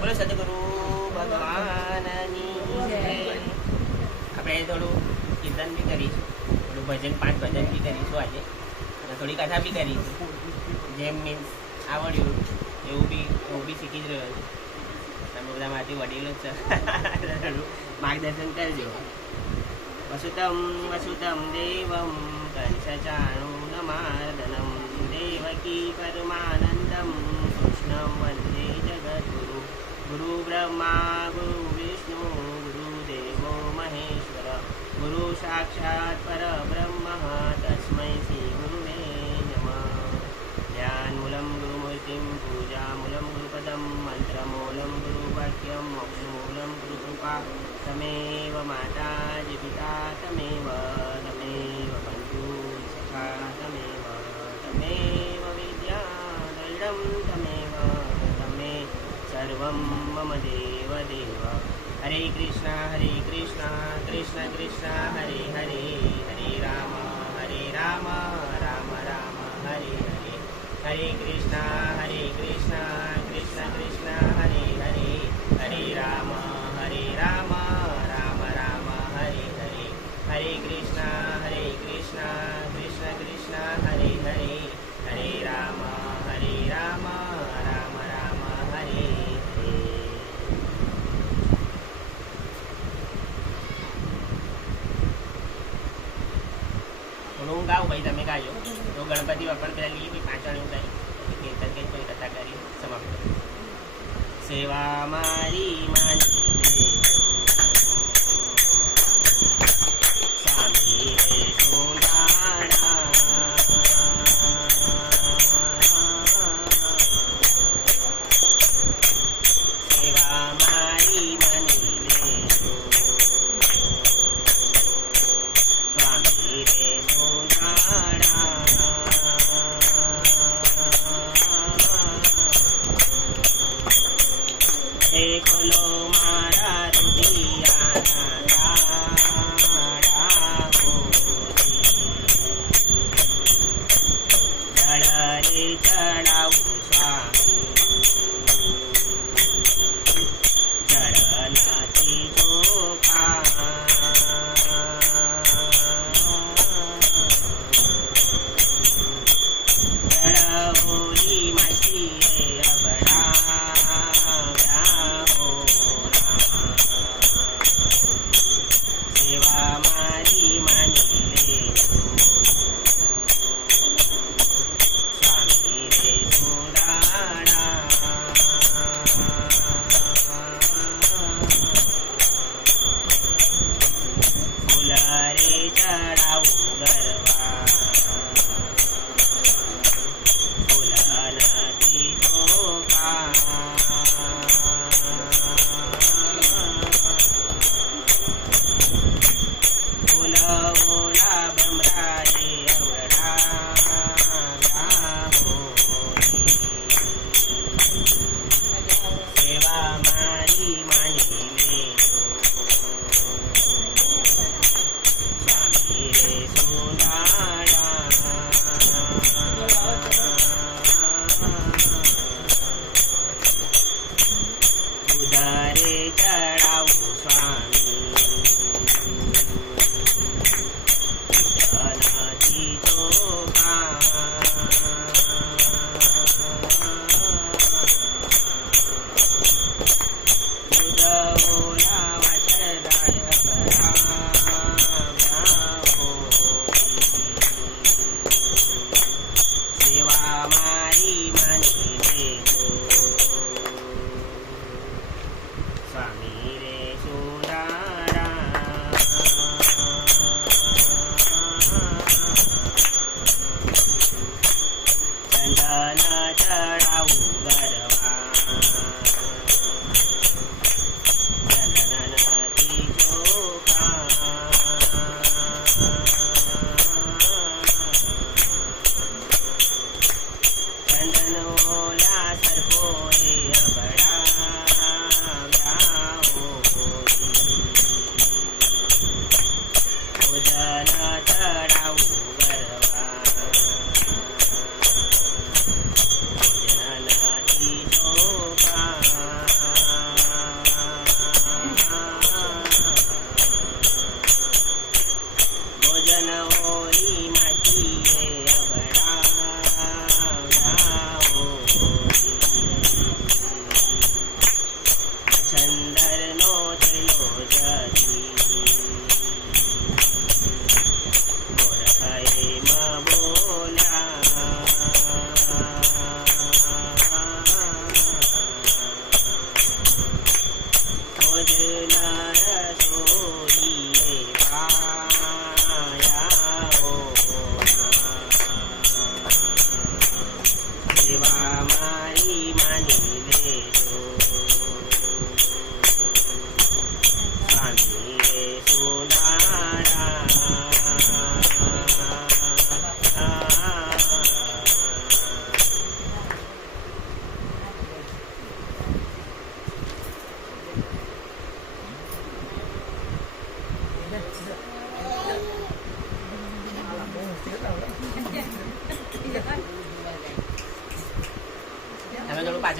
બોલો સદગુરુ ભગવાનની જય. આપણે થોડું કીર્તન બી કરીશું, થોડું ભજન 5 ભજન બી કરીશું આજે, અને થોડી કથા બી કરીશું. જેમ મીન્સ આવડ્યું એવું બી શીખી જ રહ્યો છું. તમે બધા મારાથી વડીલો છે, થોડું માર્ગદર્શન કરજો. વસુતમ વસુતમ દેવમ કંસચાણૂરમર્દનમ દેવકી પરમાનંદમ કૃષ્ણં વંદે જગદ્ગુરુ. ગુરુ બ્રહ્મા ગુરુ વિષ્ણુ ગુરુદેવો મહેશ્વર ગુરુ સાક્ષાત પરબ્રહ્મ તસ્મૈ શ્રી ગુરુવે નમઃ. ધ્યાનમૂલં ગુરુમૂર્તિં પૂજામૂલં ગુરુપદં મંત્રમૂલં ગુરુવાક્યં મોક્ષમૂલં ગુરુકૃપા. તમેવ માતા જ પિતા તમેવ બંધુ સખા તમેવ વિદ્યા દૈડમ તમેવ તમે સર્વં મમ દેવ દેવ. હરે કૃષ્ણ કૃષ્ણ કૃષ્ણ હરે હરે હરે રામ રામ રામ હરે હરે. હરે કૃષ્ણ કૃષ્ણ કૃષ્ણ હરે હરે હરે રામ રામ રામ હરે હરે. હરે કૃષ્ણ કૃષ્ણ કૃષ્ણ હરે હરે હરે રામ રામ રામ હરે હરે. હું ગાઉં ભાઈ, તમે ગાજો. તો ગણપતિ બાપા પેલા લઈએ ભાઈ, 5 વાણી ગાઈ કીર્તન કઈ કોઈ કથા કરી સમાપ્ત. સેવા મારી માની સ્વામી રે સોનાણા. સેવા મારી માની સ્વામી રે સોનાણા. હે ખોલો મારા રુદિયાના તાળા જળરે ચડાવું સ્વામી જળનાથી ચોખા. જળહોરી મચીએ અબડા. સેવા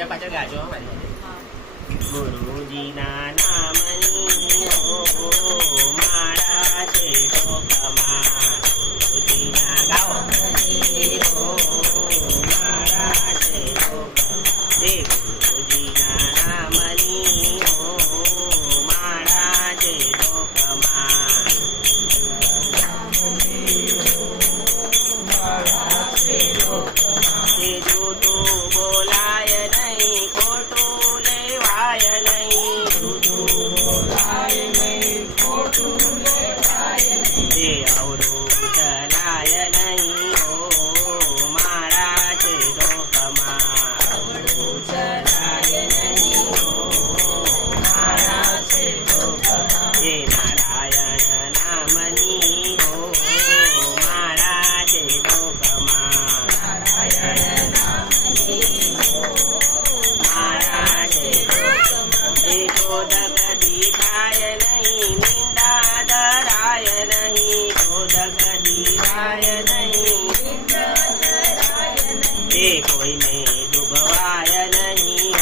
પાછળ ગાજો ગુરુજીના નામની હો માળા છે ઢોકમાં ગુરુજીના ગાઓ હો માળા છે ઢોકમાં ગુરુજીના નામની હો માળા છે ઢોકમાં જૂઠું બોલાય નહીં ખોટું લેવાય નહીં જૂઠું બોલાય નહીં ખોટું લેવાય નહીં અવરું ચલાય નહીં હો માળા છે ઢોકમાં અવરું ચલાય નહીં હો માળા છે ઢોકમાં નારાયણ નામની હો માળા છે ઢોકમાં નારાયણ ક્રોધક દીખાય નહીં નિંદા ધરાય નહીં ક્રોધક દીખાય નહીં કોઈને ડૂબવાય નહીં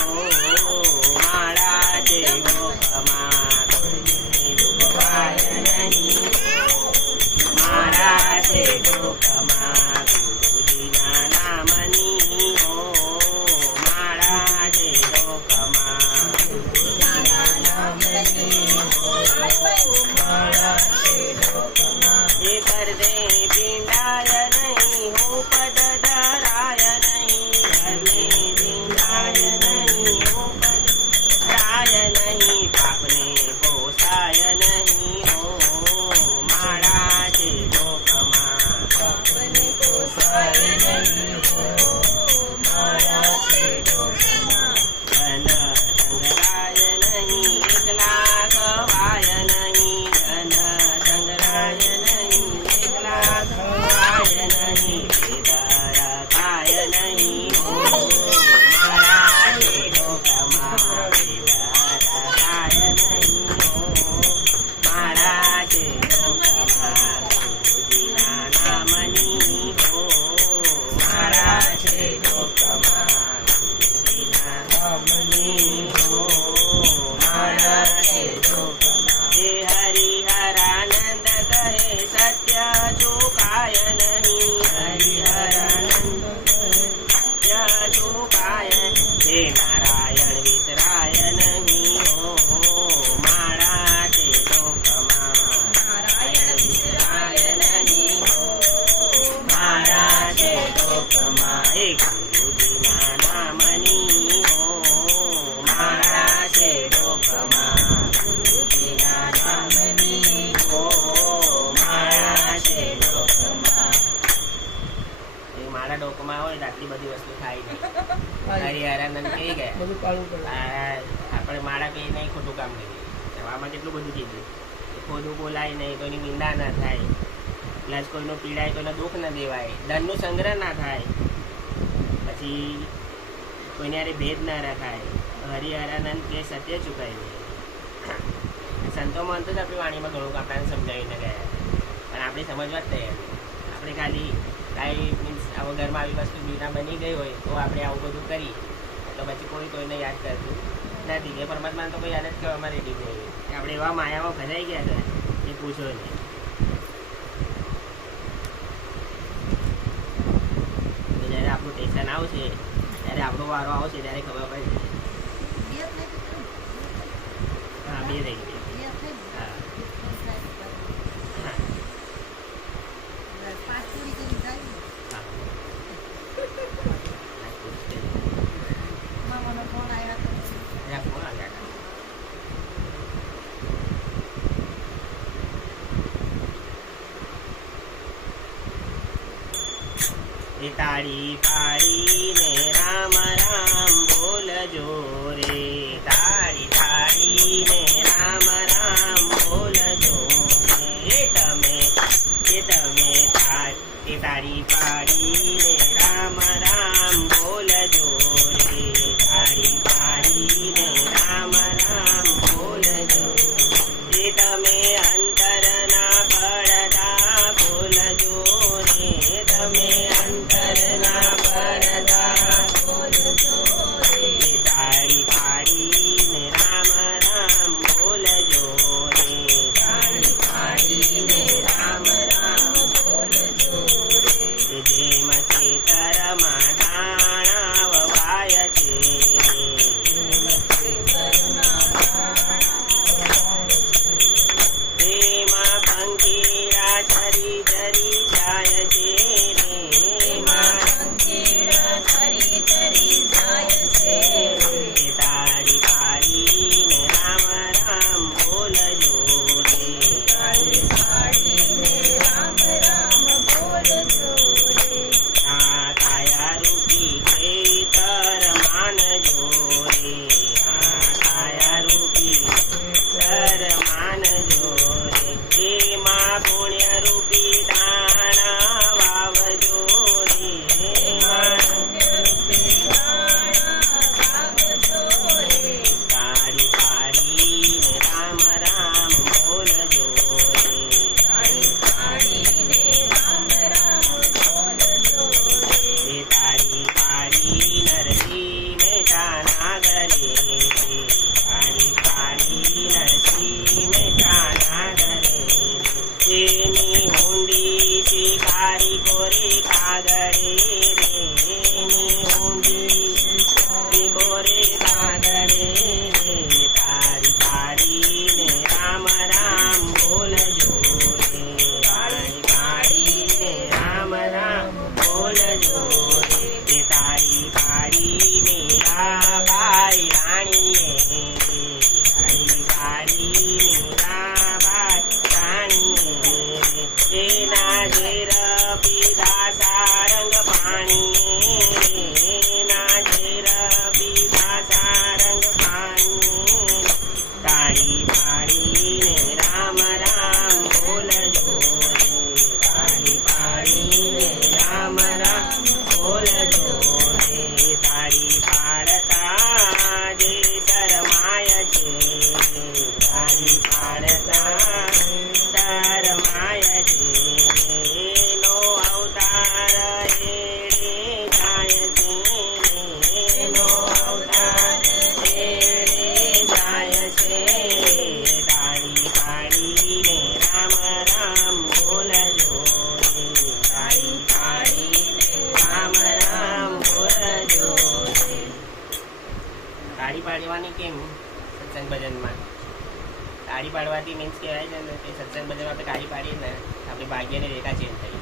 હો માળા છે ઢોકમાં કોઈને ડૂબવાય નહીં માળા છે ઢોકમાં ગુરુજીના નામની હો માળા છે ઢોકમાં કરદે પીંડાય નહીં હું પદ ધરાય નહીં કરદે પીંડાય નહીં હું પદ ધરાય નહીં પાપને પોસાય નહીં હો માળા છે ઢોકમાં પાપને પોસાય નહીં હો માળા છે ઢોકમાં ધન સંગ્રાય નહીં એકલા ખવાય નહીં ધન સંગ્રાય નહીં એકલા ખવાય નહીં બેદર ખાય નહીં હો માળા છે ઢોકમાં બેદર ખાય નહીં હો માળા છે ઢોકમાં ગુરુજીના નામની હો માળા છે ઢોકમાં ગુરુજીના નામની હો માળા છે ઢોકમાં હે હરિહરાનંદ કહે સત્ય ચૂકાય નહીં હરિહરાનંદ સત્ય ચૂકાય હે નારાયણ વિસરાય નહીં હો માળા છે ઢોકમાં નારાયણ વિસરાય નહીં હો માળા છે ઢોકમાં હે ગુરુજીના નામની હો માળા છે ઢોકમાં ગુરુજીના નામની હો માળા છે ઢોકમાં મારા ડોકમાં હોય તો આટલી બધી વસ્તુ થાય નહીં હરિહરાનંદ કહી ગયા આપણે માળા કહી નહીં ખોટું કામ કરીએ આમાં કેટલું બધું કીધું ખોટું બોલાય નહીં કોઈની નિંદા ના થાય પ્લસ કોઈનું પીડાય કોઈને દુઃખ ના દેવાય ધનનું સંગ્રહ ના થાય પછી કોઈને યારે ભેદ ના રખાય હરિહરાનંદ કે સત્ય ચૂકાય નહીં સંતોમાં અંત જ આપણી વાણીમાં ઘણું આપણને સમજાવીને ગયા પણ આપણે સમજવા જ તૈયાર આપણે ખાલી કાંઈ મીન્સ આવો ઘરમાં આવી વસ્તુ બીના બની ગઈ હોય તો આપણે આવું બધું કરી તો પછી કોઈ કોઈને યાદ કરતું નથી કે પરમાત્માને તો કોઈ યાદ જ કરવામાં રેડી નહીં કે આપણે એવા માયામાં ફસાઈ ગયા હતા એ પૂછો નહીં જ્યારે આપણું ટેન્શન આવશે ત્યારે આપણો વારો આવશે ત્યારે ખબર પડશે હા બે રહી ગઈ હા તાળી પાડીને રામ રામ બોલજો રે તાળી પાડીને રામ રામ બોલજો રે તમે તાળી પાડીને રામ રામ બોલજો રે તાળી પાડીને રામ રામ બોલજો રે તમે અંતરના પડદા ખોલજો રે તમે અંતરના પડદા ખોલજો રે સત્સંગ ભજનમાં કાળી પાડવાથી મીન્સ કહેવાય છે ને કે સત્સંગ ભજનમાં આપણે કાળી પાડીએ ને આપણી ભાગ્યની રેખા ચેન્જ થઈ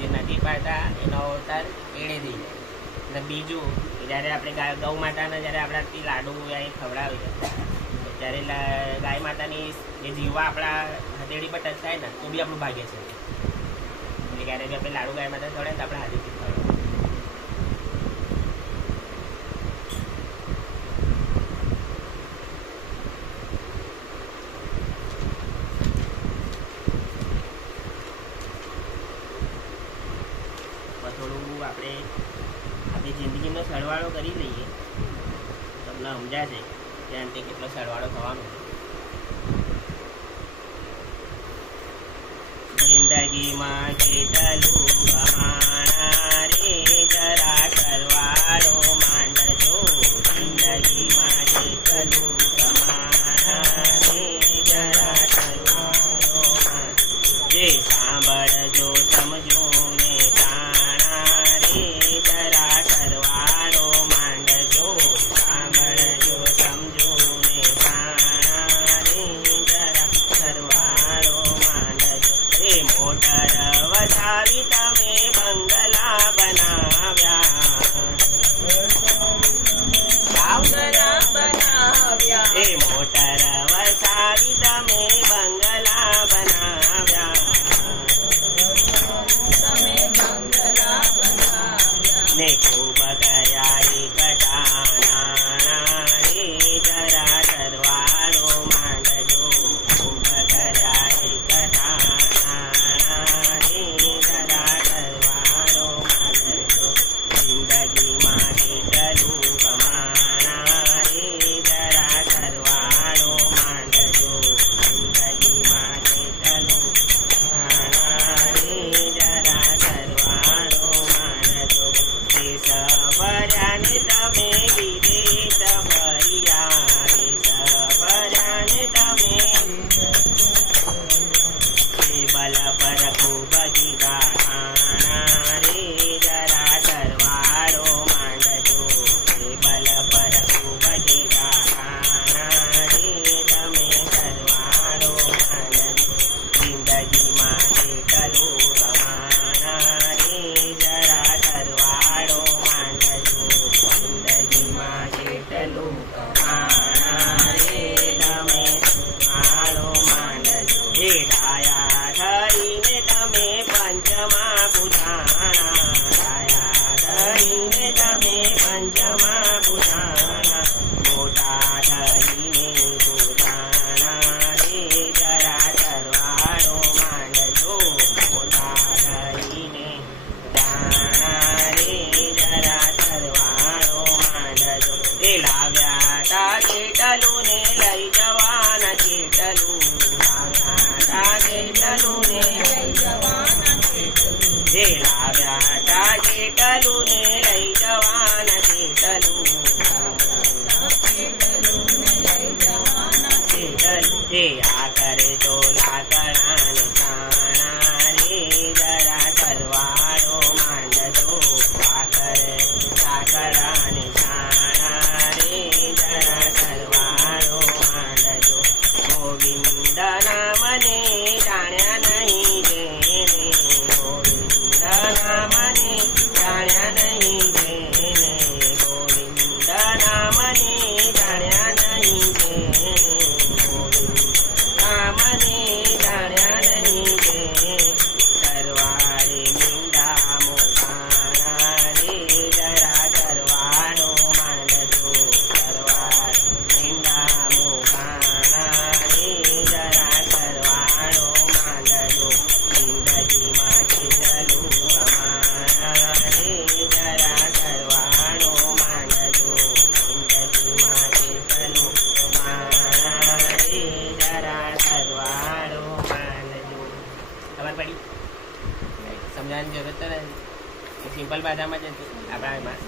જે નથી પાડતા એનો અવતાર એળે થઈ જાય. અને બીજું જ્યારે આપણે ગૌ માતાને જ્યારે આપણાથી લાડુ એ ખવડાવીએ ત્યારે ગાય માતાની જે જીવવા આપણા હથેળી પર ટચ થાય ને તો બી આપણું ભાગ્ય છે. એટલે ક્યારે બી આપણે લાડુ ગાય માતા ખવડાવે ને તો આપણે હાથેથી ખવડાવે. થોડું આપણે આપણી જિંદગીનો સરવાળો કરી લઈએ તમને સમજાશે કે અંતે કેટલો સરવાળો થવાનો. જિંદગીમાં કેટલું ગમાણા રે જરા સરવાળો માંડજો. જિંદગીમાં કેટલું ગમાણા રે જરા સરવાળો માંડજો. સાંભળજો સમજો ને જરા સરવાળો માંડજો. સાંભળજો સમજો ને જરા સરવાળો માંડજો. એ મોટર વસાવી તમે બંગલા બનાવ્યા. એ મોટર વસાવી તમે બંગલા બનાવ્યા. ને ખૂબ કર્યા એકઠાણા રે જરા સરવાળો માંડજો. ખૂબ કર્યા એકઠાણા રે જરા સરવાળો માંડજો. જિંદગીમાં કેટલું કમાણા રે જરા સરવાળો માંડજો. જિંદગીમાં કેટલું કમાણા રે જરા સરવાળો માંડજો. સબરાને તમે વિદેશ ભર્યા. સબરાને તમે બલ પર ખૂબ કીધા ખાણા રે જરા સરવાળો માંડજો. બલ પર ખૂબ કીધા ખાણા રે તમે સરવાળો માંડજો. જિંદગીમાં કેટલું ગમાણા રે જરા સરવાળો માંડજો. જિંદગીમાં કેટલું ગમાણા રે તમે સરવાળો માંડજો. એ ડાયા ધરીને તમે પંચમા પૂજાણા. ડાયા ધરીને તમે પંચમા પૂજાણા. મોટા થઈને પૂજાણા રે જરા સરવાળો માંડજો. મોટા થઈને જાણા રે જરા સરવાળો માંડજો. એ લાવ્યા તા કેટલું ને લઈ જવાના કેટલું. લાવ્યા તા કેટલું ને લઈ જવાના કેટલું. એ લાવ્યા તા કેટલું ને લઈ જવાના કેટલું. એ આખરે તો લાકડાને છાણા રે જરા સરવાળો માંડજો. આખરે લાકડાને છાણા રે જરા સરવાળો માંડજો. ગોવિંદ નામને જાણ્યા નહીં જેને. ગોવિંદ નામને જાણ્યા નહીં જેને. ગોવિંદ નામને જાણ્યા નહીં જેને. મને જાણ્યા નહીં કે સરવાળે મીંડા મોકાણા રે જરા સરવાળો માંડજો. સરવાળે મીંડા મોકાણા રે જરા સરવાળો માંડજો. જિંદગીમાં કેટલું ગમાણા રે જરા સરવાળો માંડજો. જિંદગીમાં કેટલું ગમાણા રે જરા સરવાળો માંડજો. ખબર પડી? સમજાવવાની જરૂરત તો નથી. સિમ્પલ ભાષામાં જ હતું આપણા એમાં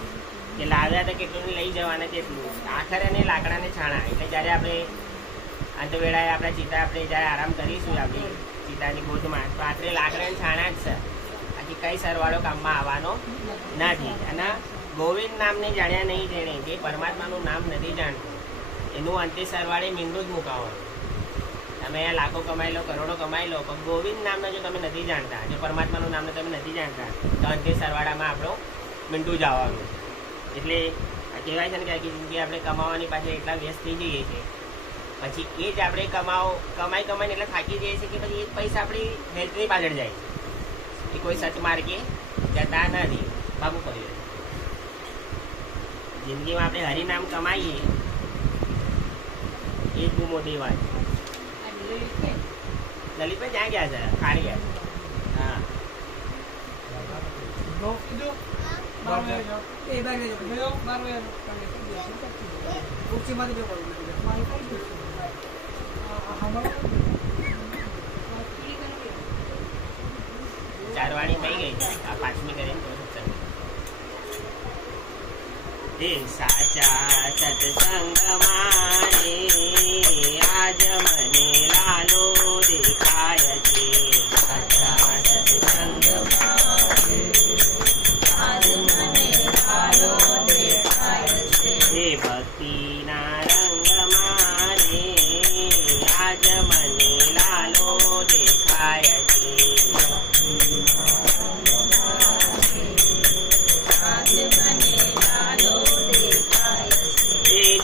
કે લાવ્યા તો કેટલું લઈ જવાના કેટલું. આખરે અને લાકડાને છાણા. એટલે જ્યારે આપણે અંતવેળાએ આપણા ચિતા આપણે જ્યારે આરામ કરીશું આપણી ચિતાની ગોદમાં તો આખરે લાકડાને છાણા જ છે. બાકી કઈ સરવાળો કામમાં આવવાનો નથી. અને ગોવિંદ નામને જાણ્યા નહીં જેણે જે પરમાત્માનું નામ નથી જાણતું એનું અંતે સરવાળે મીંડું જ મુકાવવાનું. તમે લાખો કમાઈ લો, કરોડો કમાઈ લો, પણ ગોવિંદ નામને જો તમે નથી જાણતા, જો પરમાત્માનું નામને તમે નથી જાણતા, તો અંતે સરવાળામાં આપણું મીંડું જ આવવાનું. એટલે કહેવાય છે ને કે આખી જિંદગી આપણે કમાવાની પાછળ એટલા વ્યસ્ત થઈ જઈએ છીએ, પછી એ જ આપણે કમાઈને એટલે થાકી જઈએ છીએ કે પછી એ જ પૈસા આપણી હેલ્થની પાછળ જાય છે. એ કોઈ સચ માર્ગે જતા નથી. ભાગવું પડ્યું. જિંદગીમાં આપણે હરિનામ કમાઈએ એ જ બહુ મોટી વાત છે. લલિતભાઈ જ્યાં ગયા છે? ખાડી ગયા છે. હા, ચારવાણી થઈ ગઈ. આ પાંચમી કરીને તો સત્સંગ. એ સાચા સત્સંગમાં રે આજ મને લાલો દેખાય છે. સાચા સત્સંગમાં રે આજ મને લાલો દેખાય છે. એ ભક્તિના રંગમાં રે આજ મને લાલો દેખાય છે.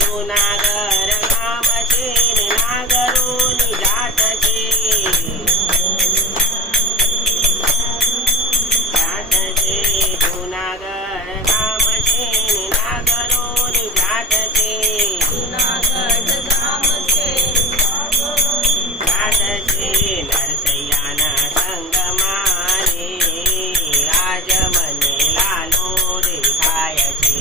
જુનાગર ગામ છે ને નાગરોની જાત છે. જુનાગર ગામ છે ને નાગરોની જાત છે. જાત છે નરસૈયાના સંગમાં રે આજ મને લાલો દેખાય છે.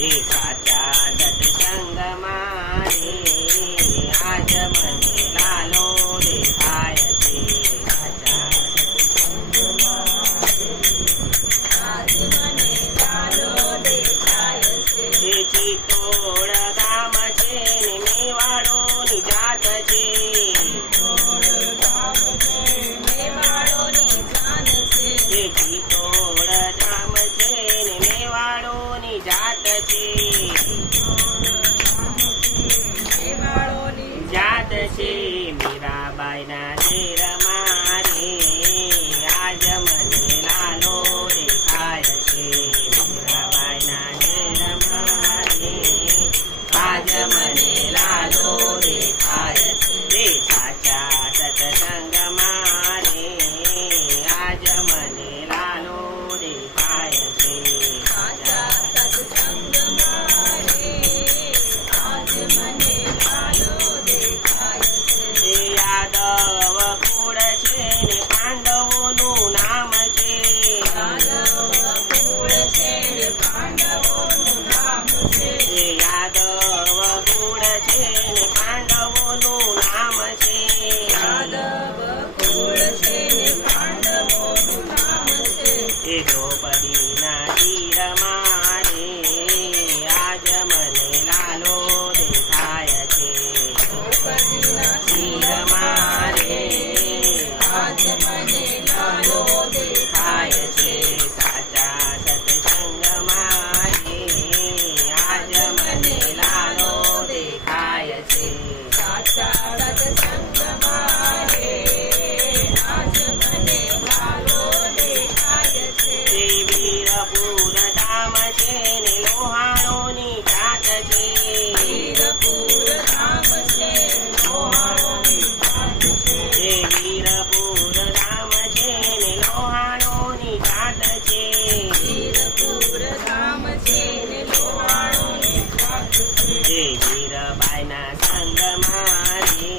એ સાચા સત્સંગમાં રે આજ મને લાલો દેખાય છે. સાચા એ ચિત્તોડ ગામ છે ને મેવાડોની જાત છે. એ ચિત્તોડ ગામ છે ને મેવાડોની જાત છે. જાત છે મીરાબાઈના શેરમાં રે આજ મને લાલો દેખાય છે. મીરાબાઈના શેરમાં રે આજ મને લાલો દેખાય છે. સાચા સત્સંગમાં રે આજ મને લાલો દેખાય છે. સાચા સત્સંગમાં રે આજ મને લાલો દેખાય છે. યાદવ કુળ છે ને પાંડવોનું નામ છે. યાદવ કુળ છે ને પાંડવોનું નામ છે. યાદવ કુળ છે ને પાંડવોનું નામ છે. યાદવ કુળ છે ને પાંડવોનું નામ છે. એ દ્રૌપદીના તીરમાં રે આજ મને લાલો દેખાય છે. દ્રૌપદીના તીરમાં રે આજ મને લાલો દેખાય છે. સાચા સત્સંગમાં રે આજ મને લાલો દેખાય છે. સાચા સત્સંગમાં રે આજ મને લાલો દેખાય છે. એ વીરપુર ધામ છે ને લોહાણોની જાત છે. વીરપુર ધામ છે લોહાણોની જાત છે. એ વીરપુર ધામ છે ને લોહાણોની જાત છે. વીરપુર ધામ છે ને લોહાણોની જાત છે. એ વીરબાઈના સંગમાં રે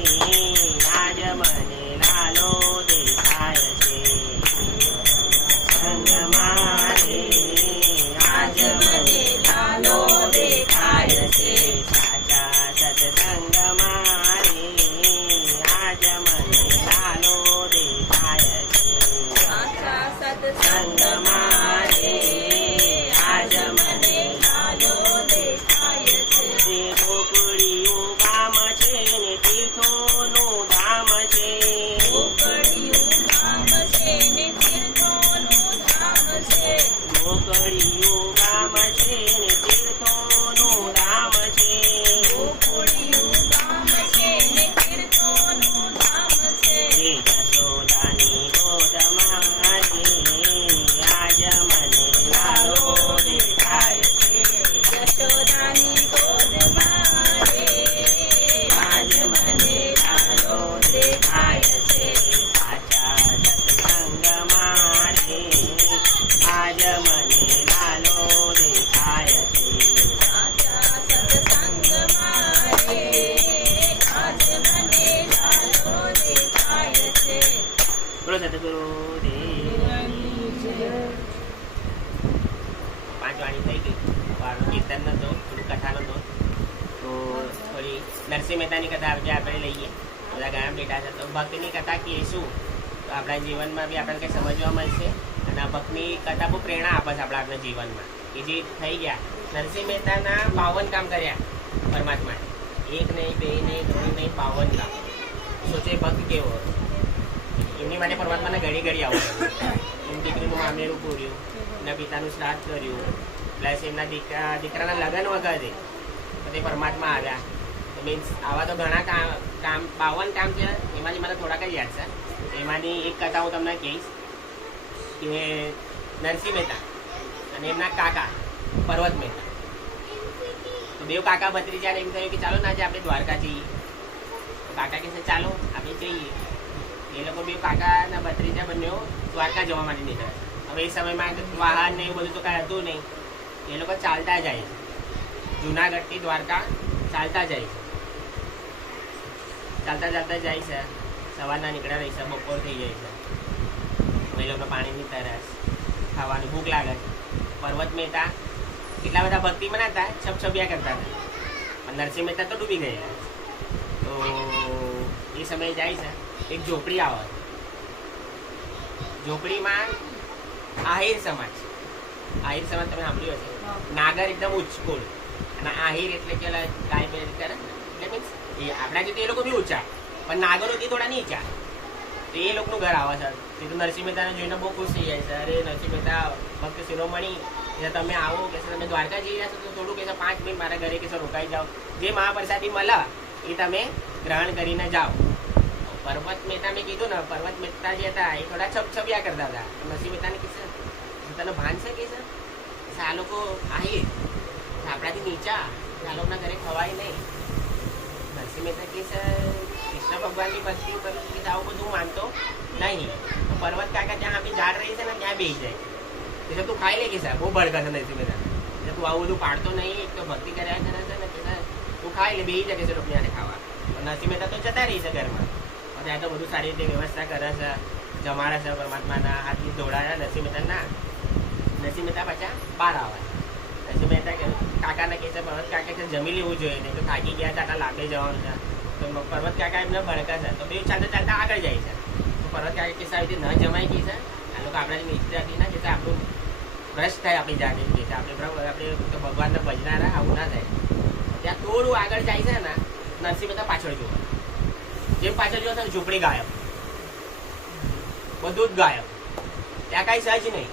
આજ મને લાલો દેખાય છે. સંગમાં રે આજ મને લાલો દેખાય છે. સાચા સત્સંગમાં રે આજ મને લાલો દેખાય છે. સાચા સત્સંગમાં રે આજ મને લાલો દેખાય છે. ગોકળિયું ગામ છે ને તીર્થોનું ધામ છે. ગોકળિયું ગામ છે ને તીર્થોનું ધામ ગોકળિયું ગામ છે ને તીર્થોનું ધામ છે. હે જશોદાની ગોદમાં રે, આજ મને લાલો દેખાય છે. આજ મને લાલો દેખાય છે. સાચા સત્સંગમાં રે, આજ મને લાલો દેખાય છે. બોલો સતગુરુ દેવની જય. 5 વાણી થઈ ગઈ. વાળો કીર્તન નતો, થોડું કથા નતો, તો થોડી નરસિંહ મહેતાની કથા આજે આપણે લઈએ. બધા ગામ બેઠા છે તો ભક્તની કથા કહીશું તો આપણા જીવનમાં બી આપણને કંઈ સમજવા મળશે. અને આ ભક્તની કથા બહુ પ્રેરણા આપે છે આપણા જીવનમાં. કે જે થઈ ગયા નરસિંહ મહેતાના 52 કામ કર્યા પરમાત્મા. 1 નહીં, 2 નહીં, 3 નહીં, 52 કામ. સોચે ભક્ત કેવો એમની માટે પરમાત્માને ઘડી ઘડી આવું. એમની દીકરીનું મામેરું પૂર્યું, એમના પિતાનું શ્રાદ્ધ કર્યું, પ્લસ એમના દીકરાના લગ્ન વખતે તે પરમાત્મા આવ્યા. મીન્સ આવા તો ઘણા કામ 52 કામ છે. એમાંથી મને થોડાક જ યાદ છે. એમાંની એક કથા હું તમને કહીશ કે નરસિંહ મહેતા અને એમના કાકા પર્વત મહેતા. તો બે કાકા ભત્રીજાને એમ થયું કે ચાલો ને આજે આપણે દ્વારકા જઈએ. તો કાકા કહે છે ચાલો આપણે જઈએ. એ લોકો બે કાકાના ભત્રીજા બંને દ્વારકા જવા માટે નીકળ્યા. હવે એ સમયમાં વાહન ને એવું બધું તો કાંઈ હતું નહીં. એ લોકો ચાલતા જાય છે. જુનાગઢથી દ્વારકા ચાલતા જાય છે. ચાલતા જાય છે. સવારના નીકળ્યા રહી છે, બપોર થઈ જાય છે. એ લોકો પાણીની તરસ, ખાવાની ભૂખ લાગે. પર્વત મહેતા એટલા બધા ભક્તિમાં હતા, છબછબિયા કરતા હતા. પણ નરસિંહ મહેતા તો ડૂબી ગયા. તો એ સમયે જાય છે, એક ઝોપડી આવે. ઝોપડીમાં આહિર સમાજ તમે સાંભળ્યું હશે. નાગર એકદમ ઉચ્ચકુળ અને આહિર એટલે કે ગાય બે કરે એટલે મીન્સ આપણા જેટલું એ લોકો બી ઊંચા, પણ નાગરોથી થોડા નીચા. તો એ લોકોનું ઘર આવે છે. તે તો નરસિંહ મહેતાને જોઈને બહુ ખુશ થઈ જાય છે. અરે નરસિંહ મહેતા ભક્ત શિરોમણી, તમે આવો કે તમે દ્વારકા જઈ રહ્યા છો તો થોડું કે 5 મિનિટ મારા ઘરે કે રોકાઈ જાઓ. જે મહાપ્રસાદી મળે એ તમે ગ્રહણ કરીને જાઓ. પર્વત મહેતા મેં કીધું ને, પર્વત મહેતા જે હતા એ થોડા છબછબિયા કરતા હતા. નરસિંહ મહેતાને કીધું તને ભાન છે કે આ લોકો આહિર આપણાથી નીચા, આ લોકોના ઘરે ખવાય નહીં. નરસિંહ મહેતા કે કૃષ્ણ ભગવાનની ભક્તિ કરું કે આવું બધું માનતો નહીં. તો પર્વત કાકા ત્યાં આપણી ઝાડ રહી છે ને ત્યાં બેસી જાય. એટલે તું ખાઈ લે કે બહુ ભડકા છે નરસિંહ મહેતા. એટલે તું આવું બધું પાડતો નહીં, એક તો ભક્તિ કર્યા છે ને તું ખાઈ લે, બેસી જાય છે લોકોને ખાવા. પણ નરસિંહ મહેતા તો જતા રહી છે ઘરમાં. ત્યાં તો બધું સારી રીતે વ્યવસ્થા કરે છે, જમાડે છે પરમાત્માના હાથથી ધોળાયા. નરસિંહ મહેતા પાછા બહાર આવે. નરસિંહ મહેતા કાકાને કહે છે પર્વત કાકા કે જમી લેવું જોઈએ નહીં તો થાકી ગયા ચાટા લાંબે જવાનું છે. તો પર્વત કાકા એમને ભડકા છે. તો બે ચાલતા આગળ જાય છે. તો પર્વત કાકા કે સારી રીતે ન જમાઈ ગઈ છે. આ લોકો આપણા મિત્રથી ના કે આપણું ભ્રષ્ટ થાય આપણી જાતે કે આપણે ભગવાનને ભજનારા આવું ના થાય. ત્યાં થોડું આગળ જાય છે ને નરસિંહ મહેતા પાછળ જોવા. જેમ પાછળ જોવા ઝૂંપડી ગાયબ, બધું જ ગાયબ. ત્યાં કઈ સજ નહીં.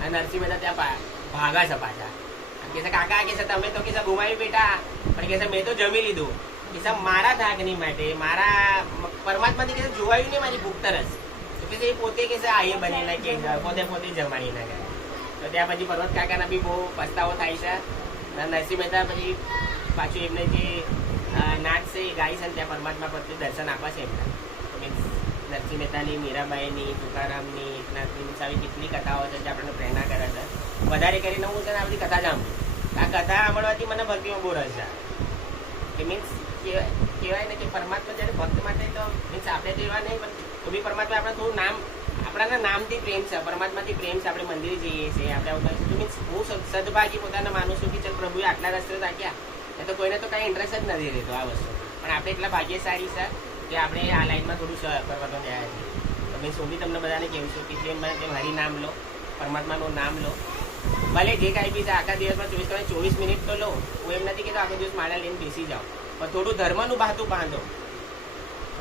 અને નરસિંહ મહેતા ત્યાં ભાગા છે પાછા. કે કાકા કે તમે તો કે ગુમાવી બેઠા, પણ કે મેં તો જમી લીધું. કે મારા થાકની માટે મારા પરમાત્માથી કે જોવાયું નહીં મારી ભૂખ તરસ. તો કે એ પોતે કે આહિર બનીને કે પોતે જમાડી ના ગયા. તો ત્યાં પછી પર્વત કાકાના બી બહુ પસ્તાવો થાય છે. નરસિંહ મહેતા પછી પાછું એમને જે નાચ છે એ ગાય છે ને ત્યાં પરમાત્મા પ્રત્યે દર્શન આપે છે એમના. તો મીન્સ નરસિંહ મહેતાની, મીરાબાઈની, તુકારામની, એકનાથની આવી કેટલી કથાઓ છે જે આપણને પ્રેરણા કરે છે. વધારે કરીને હું છે ને આ બધી કથા સાંભળું. આ કથા સાંભળવાથી મને ભક્તિમાં બહુ રસ છે. કે મીન્સ કહેવાય ને કે પરમાત્મા જ્યારે ભક્ત માટે તો મીન્સ આપણે તો એવા નહીં, પણ તો બી પરમાત્મા આપણે થોડું નામ, આપણાના નામથી પ્રેમ છે, પરમાત્માથી પ્રેમ છે. આપણે મંદિરે જઈએ છીએ, આપણે તો મીન્સ હું સદભાગી પોતાના માનું છું કે ચાલ પ્રભુએ આટલા રસ્તે રાખ્યા. એ તો કોઈને તો કાંઈ ઇન્ટરેસ્ટ જ નથી રહેતો આ વસ્તુ. પણ આપણે એટલા ભાગ્યશાળી છે કે આપણે આ લાઈનમાં થોડું કરવાનો રહ્યા છીએ. તો મીન્સ હું બી તમને બધાને કહું છું કે જેમ હરિ નામ લો, પરમાત્માનું નામ લો. ભલે જે કાંઈ બી છે આખા દિવસમાં 24 મિનિટ તો લો. હું એમ નથી કહેતો આખો દિવસ માળા લઈને બેસી જાઓ, પણ થોડું ધર્મનું બહાતું બાંધો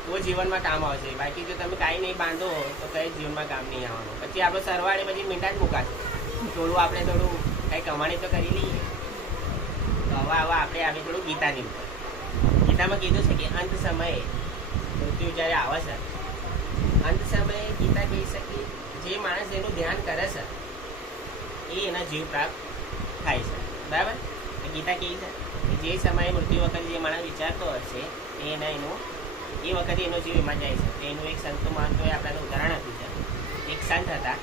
તો જીવનમાં કામ આવશે. બાકી જો તમે કાંઈ નહીં બાંધો તો કઈ જીવનમાં કામ નહીં આવવાનું. પછી આપણો સરવાળે પછી મીંડા જ મુકાશે. થોડું આપણે થોડું કંઈ કમાણી તો કરી લઈએ. તો હવે આપણે આવે થોડું ગીતાની ઉપર. ગીતામાં કીધું છે કે અંત સમયે મૃત્યુ જ્યારે આવે છે, અંત સમયે ગીતા કહી શકે જે માણસ એનું ધ્યાન કરે છે એ એના જીવ પ્રાપ્ત થાય છે. બરાબર? ગીતા કહી છે કે જે સમયે મૃત્યુ વખતે જે માણસ વિચારતો હશે એ વખતે એનો જીવ એમાં જાય છે. તો એનું એક સંત મહંતોએ આપણાને ઉદાહરણ આપ્યું છે. એક સંત હતા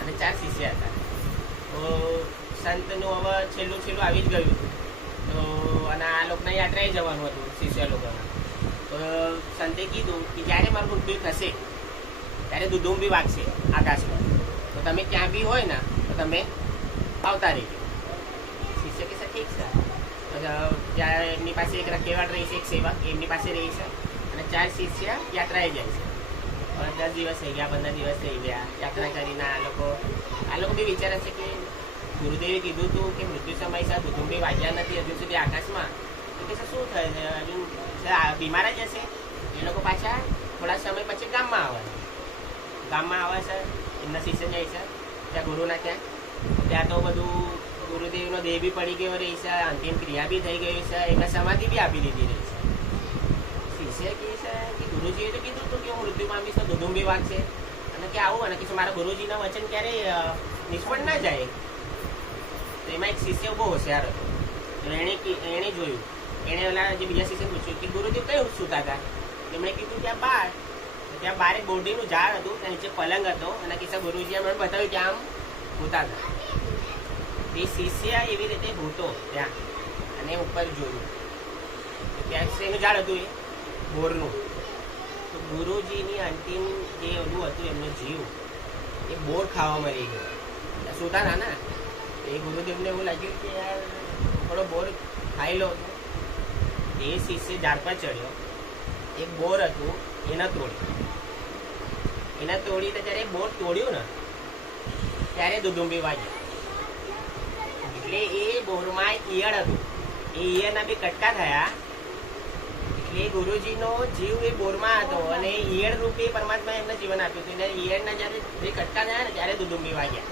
અને 4 શિષ્ય હતા. તો સંતનું હવે છેલ્લું આવી જ ગયું હતું. તો અને આ લોકોને યાત્રાએ જવાનું હતું શિષ્ય લોકોને. તો સંતે કીધું કે જ્યારે મારું મૃત્યુ થશે ત્યારે દુધુંબી વાગશે આકાશમાં, તો તમે ક્યાં બી હોય ને તો તમે આવતા રહેજો. શિષ્ય કહેશે ઠીક છે. ત્યાં એમની પાસે એક રખેવાળ રહી છે, એક સેવક એમની પાસે રહી છે, અને 4 શિષ્ય યાત્રાએ જાય છે. 10 દિવસ થઈ ગયા, 15 દિવસ થઈ ગયા યાત્રા કરીને. આ લોકો બી વિચારે છે કે ગુરુદેવે કીધું હતું કે મૃત્યુ સમય છે, દુધુંબી વાગ્યા નથી હજુ સુધી આકાશમાં, તો કે શું થાય હજુ બીમાર જ હશે. એ લોકો પાછા થોડા સમય પછી ગામમાં આવે છે. એમના શિષ્ય જાય છે ત્યાં ગુરુના ત્યાં તો બધું ગુરુદેવનો દેહ બી પડી ગયો રહી છે, અંતિમ ક્રિયા બી થઈ ગઈ છે, એમને સમાધિ બી આપી દીધી રહી છે. શિષ્ય કહે છે કે ગુરુજીએ તો કીધું હતું કે હું મૃત્યુ પામીશ તો દુધુંબી વાગશે, અને કે આવું અને કે મારા ગુરુજીના વચન ક્યારેય નિષ્ફળ ના જાય. તો એમાં એક શિષ્ય બહુ હોશિયાર હતો. તો એણે જોયું, એણે ઓલા જે બીજા શિષ્ય પૂછ્યું કે ગુરુજી કઈ સૂતા હતા? એમણે કીધું ત્યાં બાર એક બોરડીનું ઝાડ હતું, ત્યાં નીચે પલંગ હતો, અને કિસ્સા ગુરુજીએ મને બતાવ્યું કે આમ સૂતા હતા. એ શિષ્ય એવી રીતે ભૂતો ત્યાં અને ઉપર જોયું ત્યાં એનું ઝાડ હતું એ બોરનું. તો ગુરુજીની અંતિમ જે ઓલું હતું એમનો જીવ એ બોર ખાવા મળી ગયો. સૂતા હતા ને એ ગુરુદેવને એવું લાગ્યું કે યાર થોડો બોર ખાઈ લો. એ શિષ્ય ઝાડ પર ચડ્યો, એક બોર હતું એને તોડી જ્યારે બોર તોડ્યું ને ત્યારે દુધુંબી વાગ્યું. એટલે એ બોરમાં ઈયળ હતું, એ ઈયળના બી કટકા થયા. એટલે ગુરુજીનો જીવ એ બોરમાં હતો અને ઈયળ રૂપે પરમાત્માએ એમને જીવન આપ્યું હતું. અને ઈયળના જ્યારે જે કટકા થયા ને ત્યારે દુધુંબી વાગ્યા.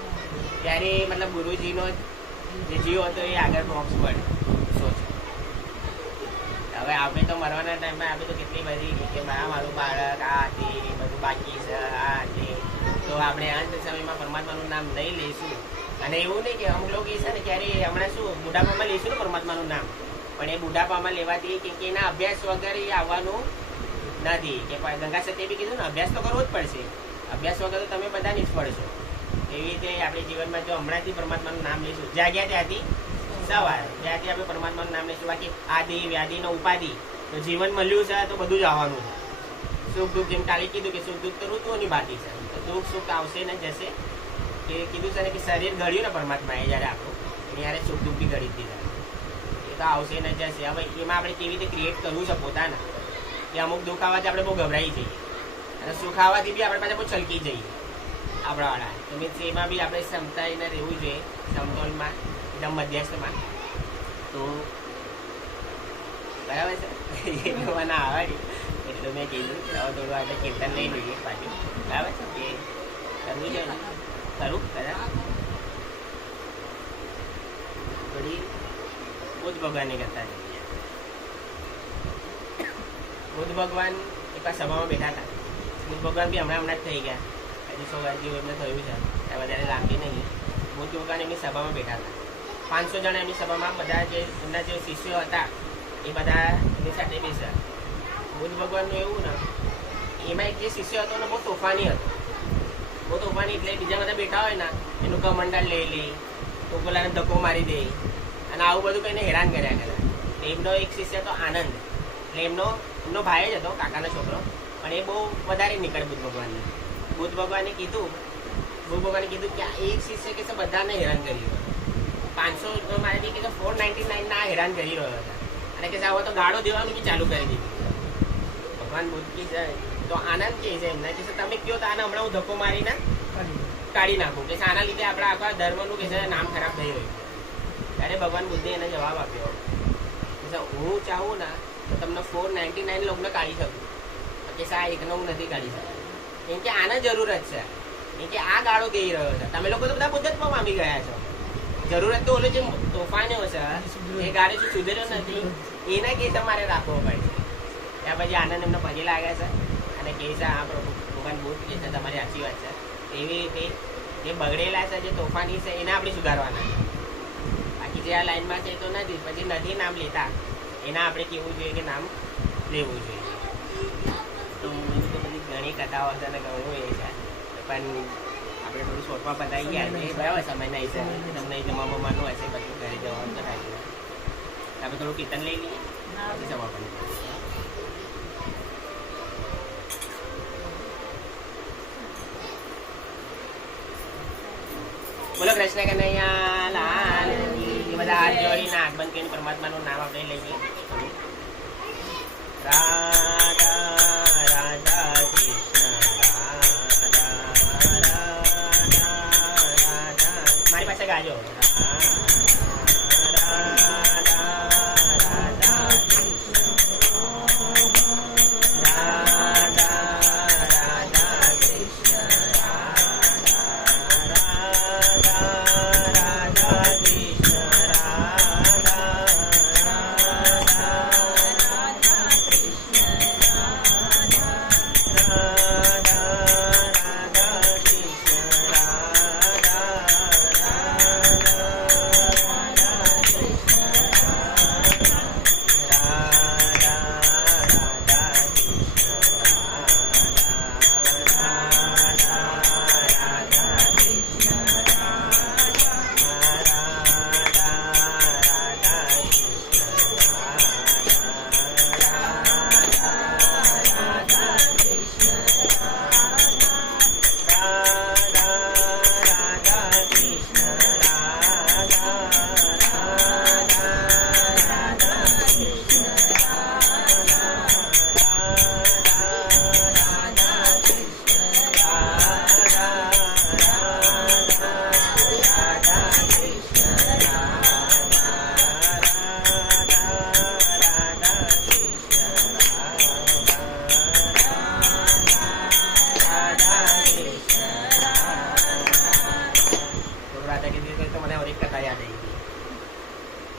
ત્યારે મતલબ ગુરુજીનો જે જીવ હતો એ આગળ મોક્ષ મળ્યો. સોચ હવે આપણે તો મરવાના ટાઈમમાં આપણે તો કેટલી બધી કે મારું બાળક આ તે બધું બાકી છે આ તે. તો આપણે અંત સમયમાં પરમાત્માનું નામ નહીં લઈશું. અને એવું નહીં કે અમુક લોકો છે ને ક્યારે હમણાં શું બુઢાપામાં લઈશું ને પરમાત્માનું નામ, પણ એ બુઢાપામાં લેવાથી કે એના અભ્યાસ વગર એ આવવાનું નથી. કે ગંગા સત્યે બી કીધું ને અભ્યાસ તો કરવો જ પડશે. અભ્યાસ વગર તો તમે બધા નિષ્ફળ છો. એવી રીતે આપણે જીવનમાં જો હમણાંથી પરમાત્માનું નામ લઈશું, જાગ્યા ત્યાંથી સવાર ત્યાંથી આપણે પરમાત્માનું નામ લઈશું. બાકી આદિ વ્યાધિનો ઉપાધિ તો જીવન મળ્યું છે તો બધું જ આવવાનું છે. સુખ દુઃખ જેમ કાલે કીધું કે સુખ દુઃખ તો ઋતુઓની બાકી છે. તો દુઃખ સુખ આવશે ને જશે. કે કીધું છે ને કે શરીર ઘડ્યું ને પરમાત્માએ જ્યારે આપણું એની યારે સુખ દુઃખ બી ઘડી દીધા. એ તો આવશે ને જશે. હવે એમાં આપણે કેવી રીતે ક્રિએટ કરવું છે પોતાના, કે અમુક દુઃખ આવવાથી આપણે બહુ ગભરાઈ જઈએ અને સુખ આવવાથી બી આપણે પાછા બહુ છલકી જઈએ આપણાવાળા. તો મીન્સ એમાં બી આપણે ક્ષમતાને રહેવું જોઈએ, સમતોલમાં એકદમ મધ્યસ્થમાં. તો બરાબર છે એ મને આવડ્યું એટલું મેં કીધું. હવે થોડું આપણે કીર્તન લઈ લઈએ પાછું. બરાબર છે એ કરવું જોઈએ ને, ખરું કદાચ થોડી બુદ્ધ ભગવાનની કરતા જઈએ. બુદ્ધ ભગવાન એક સભામાં બેઠા હતા. બુદ્ધ ભગવાન બી હમણાં જ થઈ ગયા, હજી 100 વર્ષ જેવું એમને થયું છે, વધારે લાંબી નહીં. બુદ્ધ ભગવાન એમની સભામાં બેઠા હતા. 500 જણા એમની સભામાં, બધા જે એમના જે શિષ્યો હતા એ બધા એમની સાથે બેસ્યા. બુદ્ધ ભગવાનનું એવું ને એમાં એક જે શિષ્ય હતો ને બહુ તોફાની હતો. બહુ તોફાની એટલે બીજા બધા બેઠા હોય ને એનું કમંડળ લઈ લે, તો પેલાને ધક્કો મારી દે અને આવું બધું કહીને હેરાન કર્યા કરે. એમનો એક શિષ્ય હતો આનંદ, એટલે એમનો ભાઈ જ હતો, કાકાનો છોકરો, પણ એ બહુ વધારે નીકળે બુદ્ધ ભગવાનને. બુદ્ધ ભગવાને કીધું કે આ એક શિષ્ય કે બધાને હેરાન કરી રહ્યો, 500 મારે બી કે 499 ના હેરાન કરી રહ્યો હતા, અને કે હવે તો ગાળો દેવાનું બી ચાલુ કરી દીધું. ભગવાન બુદ્ધ કી તો આનંદ કહે છે એમના કે તમે કયો તો આને હમણાં હું ધક્કો મારીને કાઢી નાખું, કે આના લીધે આપણા આખા ધર્મનું કે છે નામ ખરાબ થઈ રહ્યું. ત્યારે ભગવાન બુદ્ધે એને જવાબ આપ્યો કે હું ચાહું ને તો તમને 499 લોકોને કાઢી શકું, કે આ એકનો હું નથી કાઢી શકતો. કેમ કે આને જરૂરત છે, એ કે આ ગાળો દઈ રહ્યો છે, તમે લોકો તો બધા બુદ્ધત્વમાં પામી ગયા છો. જરૂરત તો ઓલો જે તોફાન્યો છે એ ગાડી શું સુધર્યો નથી, એના કે તમારે રાખવો પડશે. ત્યાં પછી આનંદ એમને પગે લાગે છે અને કહે છે આ ભગવાન બુદ્ધ કહે છે તમારી સાચી વાત છે. એવી રીતે જે બગડેલા છે, જે તોફાની છે, એને આપણે સુધારવાના. બાકી જે આ લાઈનમાં છે તો નથી, પછી નથી નામ લેતા એના આપણે કેવું જોઈએ કે નામ લેવું જોઈએ. તો બધી ઘણી કથાઓ છે અને ઘણું એ છે, પણ આપણે થોડું શોર્ટમાં પતાવી ગયા છે બરાબર. સમયના હિસાબે તમને જમા બમાનું હશે, બધું ઘરે જવાનું તો થાય. આપણે થોડું કીર્તન લઈ લઈએ પછી સમાપન. બોલો કૃષ્ણ કનૈયા લાલ. એ બધા હાથ જોડીને હાથ બંધ કરીને પરમાત્માનું નામ આપણે લઈએ. રાધા રાધા કૃષ્ણ રાધા રાધા રાધા. મારી પાસે ગાજો.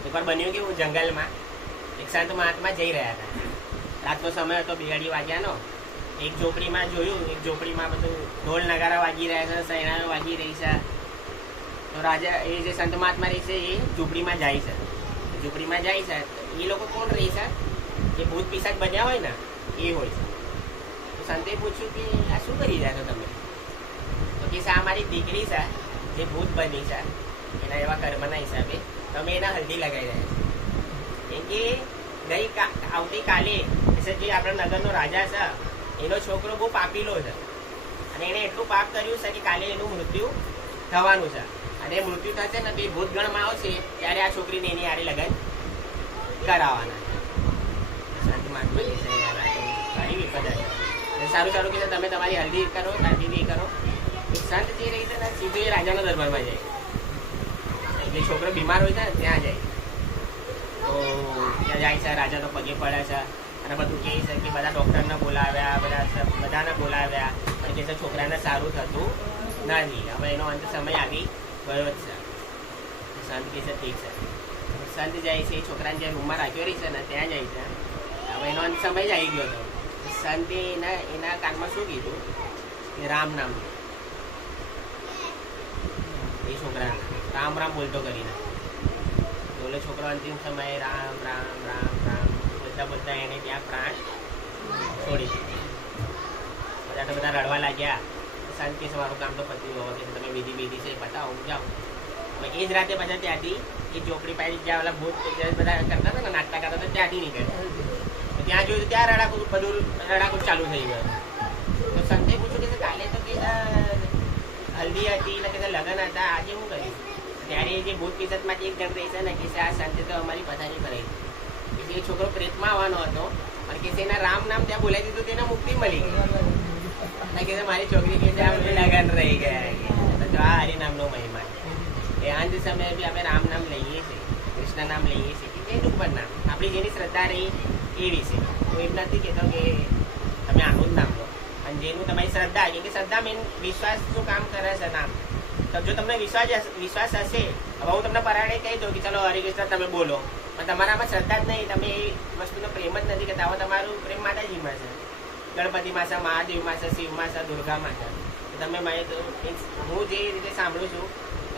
એકવાર બન્યું કેવું, જંગલમાં એક સંત મહાત્મા જઈ રહ્યા હતા. રાતનો સમય હતો, 2 વાગ્યાનો. એક ઝોપડીમાં જોયું, એક ઝોપડીમાં બધું ઢોલ નગારા વાગી રહ્યા છે, સૈનાઓ વાગી રહી છે. તો રાજા એ જે સંત મહાત્મા રહી છે એ ઝૂંપડીમાં જાય છે. ઝૂંપડીમાં જાય છે એ લોકો કોણ રહી છે? જે ભૂત પિશાચ બન્યા હોય ને એ હોય છે. તો સંતે પૂછ્યું કે આ શું કરી રહ્યા છો તમે? તો કે આ મારી દીકરી છે જે ભૂત બની છે, એના એવા કર્મના હિસાબે તમે એના હલ્દી લગાવી રહ્યા છો. કેમ કે આવતીકાલે જે આપણા નગરનો રાજા છે એનો છોકરો બહુ પાપીલો છે અને એને એટલું પાપ કર્યું છે કે કાલે એનું મૃત્યુ થવાનું છે. અને મૃત્યુ થશે ને તો એ ભૂતગણમાં આવશે ત્યારે આ છોકરીને એની હારે લગ્ન કરાવવાના છે. સંત મહાત્મા ઘણી વિપદા છે. સારું સારું કે તમે તમારી હલ્દી કરો, હલ્દી કરો. સંત જે રહી છે ને સીધું એ રાજાના દરબારમાં જાય. જે છોકરો બીમાર હોય છે ને ત્યાં જાય. તો ત્યાં જાય છે, રાજા તો પગે પડે છે અને બધું કહે છે કે બધા ડૉક્ટરને બોલાવ્યા, બધાને બોલાવ્યા, પણ કે છોકરાને સારું થતું નથી. હવે એનો અંત સમય આવી ગયો જ છે. સંત કહે છે ઠીક છે. સંત જાય છે, એ છોકરાને જે રૂમમાં રાખ્યો રહી છે ને ત્યાં જાય છે. હવે એનો અંત સમય જ આવી ગયો હતો. સંતે એના કાનમાં શું કીધું કે રામ નામ. એ છોકરા રામ રામ બોલતો કરીને બોલે. છોકરો અંતિમ સમયે રામ રામ રામ રામ બોલતા બોલતા એને ત્યાં પ્રાણ છોડી દીધી. બધા તો બધા રડવા લાગ્યા. સંત કે મારું કામ તો પતી ગયું, કે તમે બીજી છે બતાવો, જાઓ. હવે એ જ રાતે પાછા ત્યાંથી એ ચોપડી પાડી જ્યાં ઓલા ભૂત બધા કરતા હતા ને, નાટક કરતા હતા, ત્યાંથી નીકળ્યા. ત્યાં જોયું ત્યાં રડાકૂદ ચાલુ થઈ ગયો. તો સંતે પૂછ્યું કે કાલે તો કે હલ્દી હતી ને કે લગ્ન હતા, આજે શું કર્યું? ત્યારે જે ભૂત પિશાચમાંથી એક જણ રહી છે ને કે આ સંતે તો અમારી પથારી કરાવી. કે એ છોકરો પ્રેતમાં આવવાનો હતો અને કે એના રામ નામ ત્યાં બોલાવી દીધું, તેને મુક્તિ મળી ગઈ. અને કે મારી છોકરી કે લગ્ન રહી ગયા. તો આ હરિનામનો મહિમા છે. એ અંત સમયે બી આપણે રામ નામ લઈએ છીએ, કૃષ્ણ નામ લઈએ છીએ, કે જેનું પણ નામ આપણી જેની શ્રદ્ધા રહી એ વિશે. તો એમ નથી કહેતો કે તમે આનું જ નામ લો. અને અને જેનું તમારી શ્રદ્ધા, કેમ કે શ્રદ્ધા મેન વિશ્વાસનું કામ કરે છે નામ. તો જો તમને વિશ્વાસ હશે, હવે હું તમને પરાણે કહી દઉં કે ચાલો હરે કૃષ્ણ તમે બોલો, પણ તમારામાં શ્રદ્ધા જ નહીં, તમે એ વસ્તુનો પ્રેમ જ નથી કરતા. હવે તમારું પ્રેમ માતાજીમાં છે, ગણપતિમાં છે, મહાદેવમાં છે, શિવમાં છે, દુર્ગામાં છે. તમે હું જે રીતે સાંભળું છું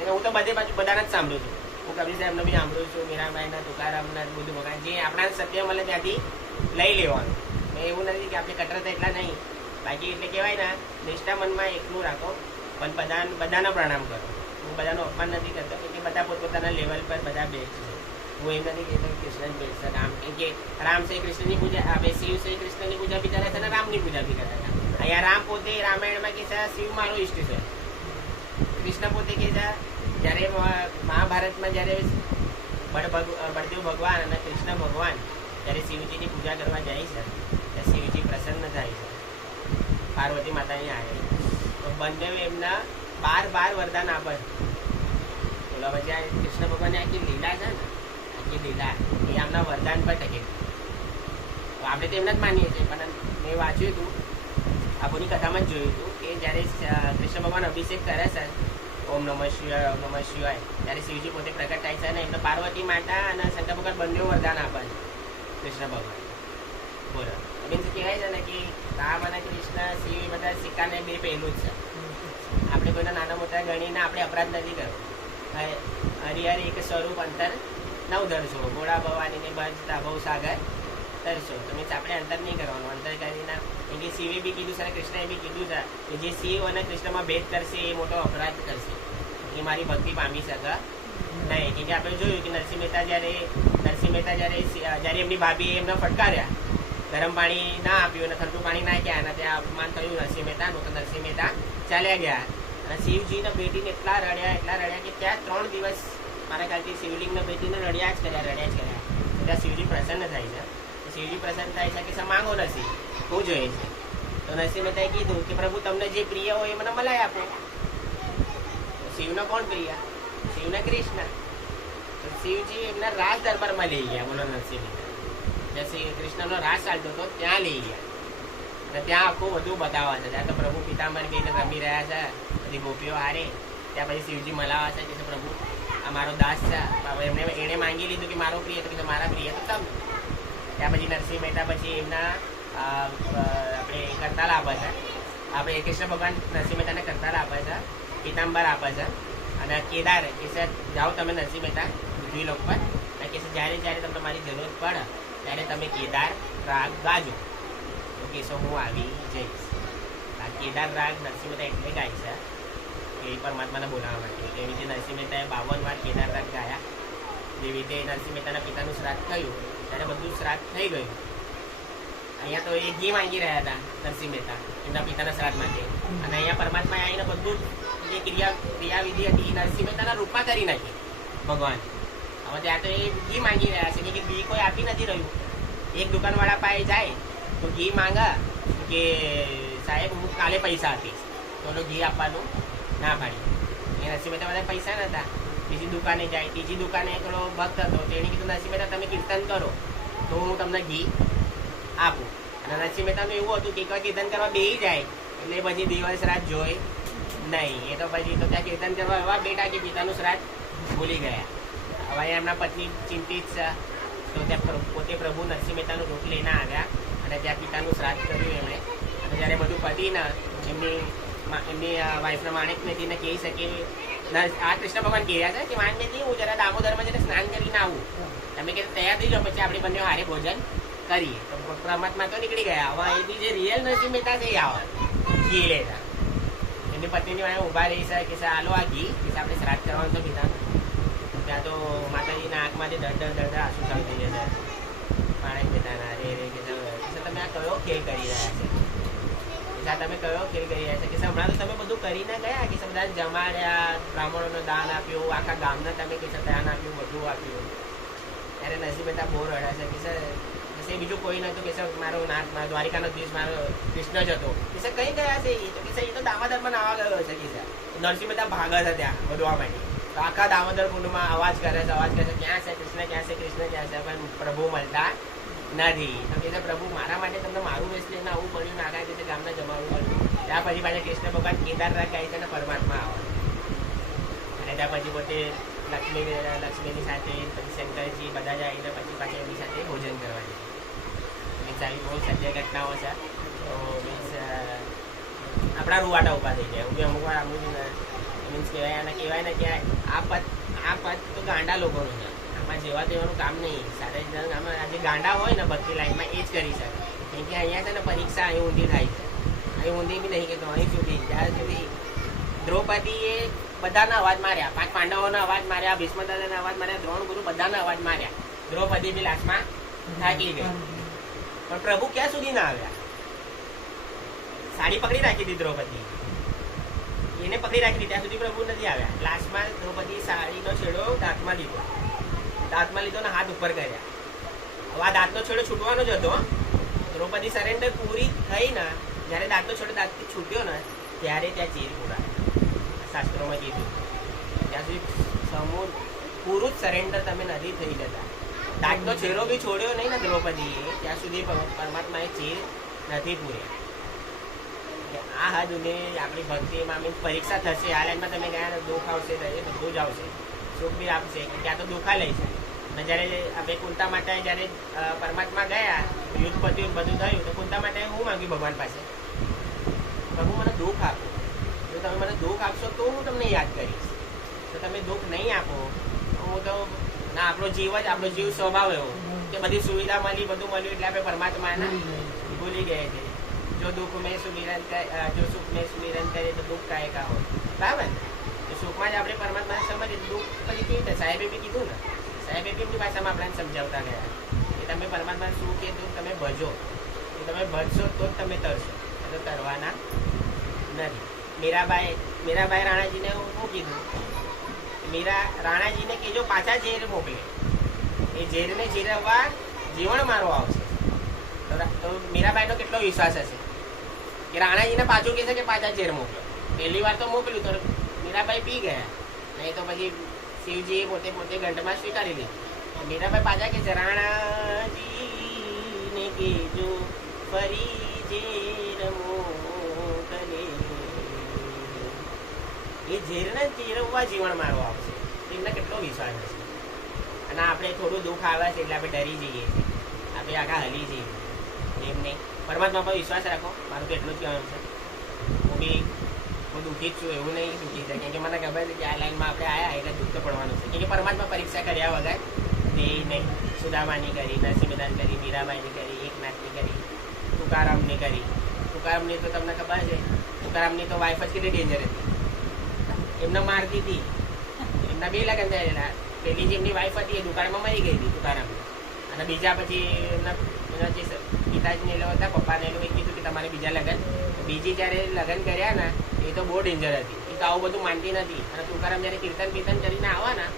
એને હું તો બધે બાજુ બધાના જ સાંભળું છું. હું કબીર સાહેબને બી સાંભળું છું, મીરાબાઈના, તુકારામના, બધું ભગવાન જે આપણા સત્ય મળે ત્યાંથી લઈ લેવાનું. એવું નથી કે આપણે કટરતા એટલા નહીં, બાકી એટલે કહેવાય ને નિષ્ઠા મનમાં એકલું રાખો, પણ બધાના પ્રણામ કરો. હું બધાનું અપમાન નથી કરતો, કે બધા પોતપોતાના લેવલ પર બધા બેસ્ટ છે. હું એમ નથી કહેતો કૃષ્ણ બેસ્ટ છે, રામ, કેમ કે રામ છે કૃષ્ણની પૂજા, આપણે શિવ છે કૃષ્ણની પૂજા બી કરે છે અને રામની પૂજા બી કરે છે. અહીંયા રામ પોતે રામાયણમાં કહે છે શિવ મારો ઈષ્ટ છે, કૃષ્ણ પોતે કહે છે. જ્યારે મહાભારતમાં જ્યારે બળદેવ ભગવાન અને કૃષ્ણ ભગવાન જ્યારે શિવજીની પૂજા કરવા જાય છે, ત્યારે શિવજી પ્રસન્ન થાય છે પાર્વતી માતાની આવે, તો બંને એમના 12 વરદાન આપે. બોલો પછી આ કૃષ્ણ ભગવાનની આખી લીલા છે ને, આખી લીલા એ આમના વરદાન પર ટકેલી. તો આપણે તો એમને જ માનીએ છીએ, પણ મેં વાંચ્યું હતું, આપણી કથામાં જ જોયું હતું કે જ્યારે કૃષ્ણ ભગવાન અભિષેક કરે છે ઓમ નમઃ શિવાય, ઓમ નમઃ શિવાય, ત્યારે શિવજી પોતે પ્રગટ થાય છે અને એમને પાર્વતી માતા અને શંકર ભગવાન બંને વરદાન આપે છે કૃષ્ણ ભગવાન. બોલો મીન્સ કહેવાય છે ને કે રામ અને કૃષ્ણ શિવ બધા સિક્કાને બે પહેલું જ છે. આપણે કોઈના નાના મોટા ગણીને આપણે અપરાધ નથી કરવો. હરિહર એક સ્વરૂપ અંતર 9 દર્શો, ગોળા ભવાનીને બંધ ભવ સાગર દર્શો. તો મીન્સ આપણે અંતર નહીં કરવાનું, અંતર કરીને, કેમ કે શિવે બી કીધું છે અને કૃષ્ણએ બી કીધું છે કે જે શિવ અને કૃષ્ણમાં ભેદ કરશે એ મોટો અપરાધ કરશે, એ મારી ભક્તિ પામી શકે નહીં. કેમ કે આપણે જોયું કે નરસિંહ મહેતા જ્યારે એમની ભાભી એમને ફટકાર્યા, ગરમ પાણી ના આપ્યું અને ઠંડુ પાણી નાખ્યા અને ત્યાં અપમાન થયું નરસિંહ મહેતાનું, તો નરસિંહ મહેતા ચાલ્યા ગયા. અને શિવજીના બેટીને એટલા રડ્યા કે ત્યાં 3 દિવસ મારા ખ્યાલથી શિવલિંગના બેટીને રડ્યા જ કર્યા. ત્યાં શિવજી પ્રસન્ન થાય છે. શિવજી પ્રસન્ન થાય છે કે માંગો નથી, હું જોઈએ છે. તો નરસિંહ મહેતાએ કીધું કે પ્રભુ તમને જે પ્રિય હોય એ મને મલાઈ આપો. શિવનો કોણ પ્રિય? શિવને કૃષ્ણ. તો શિવજી એમના રાજ દરબારમાં લઈ ગયા. બોલો નરસિંહ મહેતા જ્યાં શ્રી કૃષ્ણનો રાસ ચાલતો હતો ત્યાં લઈ ગયા અને ત્યાં આખું બધું બતાવવા છે. ત્યાં તો પ્રભુ પિતાંબર બેને રમી રહ્યા છે, બધી ગોપીઓ હારે. ત્યાં પછી શિવજી મલાવા છે કે પ્રભુ આ મારો દાસ છે. એણે માંગી લીધું કે મારો પ્રિય, તો કીધું મારા પ્રિય તો તમે. ત્યાં પછી નરસિંહ મહેતા પછી એમના આપણે કરતાલ આપે છે, આપણે કૃષ્ણ ભગવાન નરસિંહ મહેતાને કરતાલ આપે છે, પિતાંબર આપે છે અને કેદાર કે સર જાઓ તમે નરસિંહ મહેતા પૃથ્વી લોક પર, અને કે જ્યારે તમને મારી જરૂરત પડે ત્યારે તમે કેદાર રાગ ગાજો, તો કહેશો હું આવી જઈશ. આ કેદાર રાગ નરસિંહ મહેતા એટલે ગાય છે કે પરમાત્માને બોલાવવા માટે. એવી રીતે નરસિંહ મહેતાએ 52 વાર કેદાર રાગ ગાયા. જેવી રીતે નરસિંહ મહેતાના પિતાનું શ્રાદ્ધ થયું ત્યારે બધું શ્રાદ્ધ થઈ ગયું. અહીંયા તો એ ઘી માંગી રહ્યા હતા નરસિંહ મહેતા એમના પિતાના શ્રાદ્ધ માટે, અને અહીંયા પરમાત્માએ આવીને બધું જે ક્રિયાવિધિ હતી નરસિંહ મહેતાના રૂપમાં કરી નાખી ભગવાન. હવે ત્યાં તો એ ઘી માંગી રહ્યા છે કે ઘી કોઈ આપી નથી રહ્યું. એક દુકાનવાળા પાસે જાય તો ઘી માંગા કે સાહેબ હું કાલે પૈસા આપીશ, તો ઘી આપવાનું ના પાડી. એ નરસિંહ મહેતા બધા પૈસા નહોતા. બીજી દુકાને જાય, ત્રીજી દુકાને એકલો ભક્ત હતો, તેણે કીધું નરસિંહ મહેતા તમે કીર્તન કરો તો હું તમને ઘી આપું. અને નરસિંહ મહેતાનું એવું હતું કે એકવાર કીર્તન કરવા બેસી જાય એટલે પછી દિવસ રાત જોઈ નહીં. એ તો પછી તો ત્યાં કીર્તન કરવા એવા બેઠા કે પિતાનું શ્રાદ્ધ ભૂલી ગયા. હવે એમના પત્ની ચિંતિત છે, તો ત્યાં પોતે પ્રભુ નરસિંહ મહેતાનું રૂપ લઈને આવ્યા અને ત્યાં પિતાનું શ્રાદ્ધ કર્યું એમણે. અને જ્યારે બધું પતીને એમની વાઈફના માણેકમેતીને કહી શકે આ કૃષ્ણ ભગવાન કહે છે કે માણમેતી હું જરા દામોદરમાં જઈને સ્નાન કરીને આવું, તમે કે તૈયાર થઈ જાઓ, પછી આપણે બંને હારે ભોજન કરીએ. તો પરમાત્મા તો નીકળી ગયા. હવે એની જે રિયલ નરસિંહ મહેતા છે એ આવે ઘી લેતા. એમની પત્નીની વાળા ઊભા રહી છે કે હાલો આ ઘી કે આપણે શ્રાદ્ધ કરવાનું તો પિતાનું. ત્યાં તો માતાજીના આંખમાંથી દરદર આંસુ ચાલુ થઈ જશે માણેક મહેતાના. રે કે તમે આ કયો ખેલ કરી રહ્યા છે? તમે કયો ખેલ કરી રહ્યા છે? કે હમણાં તો તમે બધું કરીને ગયા કે બધા જમાડ્યા, બ્રાહ્મણોને દાન આપ્યું, આખા ગામને તમે કે દાન આપ્યું, બધું આપ્યું. ત્યારે નરસિંહ મહેતા બહુ રડ્યા છે કે સર એ બીજું કોઈ નહોતું કે સર મારો નાથ દ્વારિકાનો દેશ મારો કૃષ્ણ જ હતો. કે સર કઈ ગયા છે એ? તો કે સર એ તો દામોદરમાં નાવા ગયો છે કે સર. નરસિંહ મહેતા ભાગે છે ત્યાં બધવા માટે. તો આખા દામોદર કુંડમાં અવાજ કરે છે, ક્યાં છે કૃષ્ણ, ક્યાં છે કૃષ્ણ, ક્યાં છે, પણ પ્રભુ મળતા નથી. તો કે પ્રભુ મારા માટે તમને મારું વેશ લઈને આવવું પડ્યું, નાગા રીતે ગામને જમાવવું પડ્યું. ત્યાં પછી પાછા કૃષ્ણ ભગવાન કેદારનાથ જાય છે અને પરમાત્મા આવવાનું. અને ત્યાં પછી પોતે લક્ષ્મીની સાથે પછી શંકરજી બધા જાય એટલે પછી પાછા એમની સાથે ભોજન કરવા જાય. મીન્સ આવી બહુ સત્ય ઘટનાઓ છે. તો મીન્સ આપણા રૂવાટા ઊભા થઈ જાય. હું બી અમુક વાર આવું મીન્સ કહેવાય ને કે આ પદ તો ગાંડા લોકોનું છે. આમાં જેવા તેવાનું કામ નહીં. સારા આમાં આજે ગાંડા હોય ને ભક્તિ લાઈનમાં એ જ કરી શકે. કેમ કે અહીંયા છે ને પરીક્ષા અહીં ઊંધી થાય છે. અહીં ઊંધી બી નહીં કહેતો, અહીં સુધી જ્યાં સુધી દ્રૌપદીએ બધાના અવાજ માર્યા, 5 પાંડવોના અવાજ માર્યા, ભીષ્મદાદાના અવાજ માર્યા, દ્રોણ ગુરુ બધાના અવાજ માર્યા. દ્રૌપદી બી લાસ્ટમાં થાકી ગઈ. પણ પ્રભુ ક્યાં સુધી ના આવ્યા? સાડી પકડી રાખી હતી દ્રૌપદી, એને પકડી રાખી હતી ત્યાં સુધી પ્રભુ નથી આવ્યા. લાસ્ટમાં દ્રૌપદી સાડીનો છેડો દાંતમાં લીધો ને હાથ ઉપર કર્યા. હવે આ દાંતનો છેડો છૂટવાનો જ હતો. દ્રૌપદી સરેન્ડર પૂરી થઈ ને જ્યારે દાંતનો છેડો દાંતથી છૂટ્યો ને ત્યારે ત્યાં ચીર પુરાય. શાસ્ત્રોમાં કીધું ત્યાં સુધી પૂરું જ સરેન્ડર તમે નથી થઈ જતા. દાંતનો છેડો બી છોડ્યો નહીં ને દ્રૌપદીએ ત્યાં સુધી પરમાત્માએ ચીર નથી પૂર્યા. આ હદ સુધી આપણી ભક્તિમાં મીન્સ પરીક્ષા થશે. આ લાઈનમાં તમે ગયા દુઃખ આવશે, બધું જ આવશે, સુખ બી આપશે, ત્યાં તો દુઃખા લઈશે. અને જ્યારે આપણે કુંતા માતાએ જ્યારે પરમાત્મા ગયા, યુદ્ધ પત્યું, બધું થયું, તો કુંતા માતાએ હું માંગ્યું ભગવાન પાસે, પ્રભુ મને દુઃખ આપો. જો તમે મને દુઃખ આપશો તો હું તમને યાદ કરીશ. તો તમે દુઃખ નહીં આપો હું તો ના. આપણો જીવ સ્વભાવ એવો કે બધી સુવિધા મળી, બધું મળ્યું એટલે આપણે પરમાત્માને ભૂલી ગયા છે. જો સુખ મેં સુમિરન કરે તો દુઃખ કાય કા હોય. બરાબર ને? તો સુખમાં જ આપણે પરમાત્માને સમજીએ. દુઃખ પછી કેવી રીતે? સાહેબે બી કીધું ને, સાહેબે બી એમની ભાષામાં આપણને સમજાવતા ગયા કે તમે પરમાત્માને સુખ કે દુઃખ તમે ભજો. કે તમે ભજશો તો જ તમે તરશો, તો તરવાના નથી. મીરાબાઈ રાણાજીને શું કીધું? રાણાજીને કહેજો પાછા ઝેર મોકલે, એ ઝેરને જીરવવા જીવણ મારો આવશે. તો મીરાબાઈનો કેટલો વિશ્વાસ હશે કે રાણાજીને પાછું કહેશે કે પાછા ઝેર મોકલો. પહેલી વાર તો મોકલ્યું તો મીરાબાઈ પી ગયા, નહીં તો પછી શિવજીએ પોતે ઘંટમાં સ્વીકારી લીધી. મીરાબાઈ પાછા કહે છે રાણાજીને કહેજો ફરી ઝેર મોકલે, એ ઝેરને જીરવવા જીવન મારો આવશે. એમને કેટલો વિશ્વાસ હશે. અને આપણે થોડું દુઃખ આવે છે એટલે આપણે ડરી જઈએ છીએ, આપણે આખા હલી જઈએ. એમને પરમાત્મા પર વિશ્વાસ રાખો. મારું તો એટલું જ કહેવાનું છે. હું દુઃખી જ છું એવું નહીં દુઃખી છે, કેમ કે મને ખબર છે કે આ લાઈનમાં આપણે આવ્યા એટલે દુઃખ તો પડવાનું છે. કેમ કે પરમાત્મા પરીક્ષા કર્યા વગર એ નહીં. સુદામાની કરી, નરસિંહદાન કરી, મીરાબાઈની કરી, એકનાથની કરી, તુકારામની કરી. તુકારામની તો તમને ખબર છે, તુકારામની તો વાઈફ જ કેટલી ડેન્જર હતી. એમને મારતી હતી. એમના 2 લગ્ન થયેલા. પેલી જે એમની વાઈફ હતી એ દુકાળમાં મરી ગઈ હતી તુકારામની. અને બીજા પછી એમના જે પિતાજીને લોકો હતા, પપ્પાને એ લોકો કીધું કે તમારે બીજા લગ્ન. બીજી જ્યારે લગ્ન કર્યા ને એ તો બહુ ડેન્જર હતી. એ તો આવું બધું માનતી નથી. અને તુકારામ જ્યારે કીર્તન કરીને આવવાના,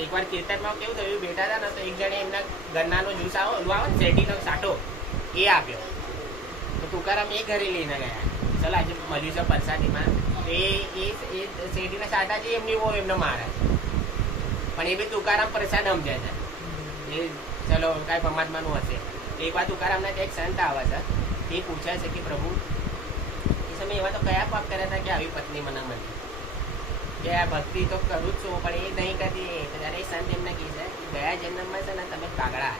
એકવાર કીર્તનમાં કેવું થયું, બેઠા હતા ને તો એક જણે એમના ગન્નાનો જ્યુસ આવે ને શેરડીનો સાટો એ આપ્યો. તો તુકારામ એ ઘરે લઈને ગયા. ચાલો આજે મળ્યું છે પરસાદીમાં. એ શેરડીના સાટા જે એમની બહુ એમને મારે પણ એ બી તુકારામ પ્રસાદ સમજે છે. એ ચલો કાંઈ પરમાત્માનું હશે. એક વાર તુકારામના એક સંત આવે છે, એ પૂછે છે કે પ્રભુ એ સમય એવા તો કયા પાપ કર્યા હતા કે આવી પત્ની મને મળી? કે આ ભક્તિ તો કરું જ છું પણ એ નહીં કરતી. ત્યારે એ સંત એમને કહે છે ગયા જન્મમાં છે ને તમે કાગડા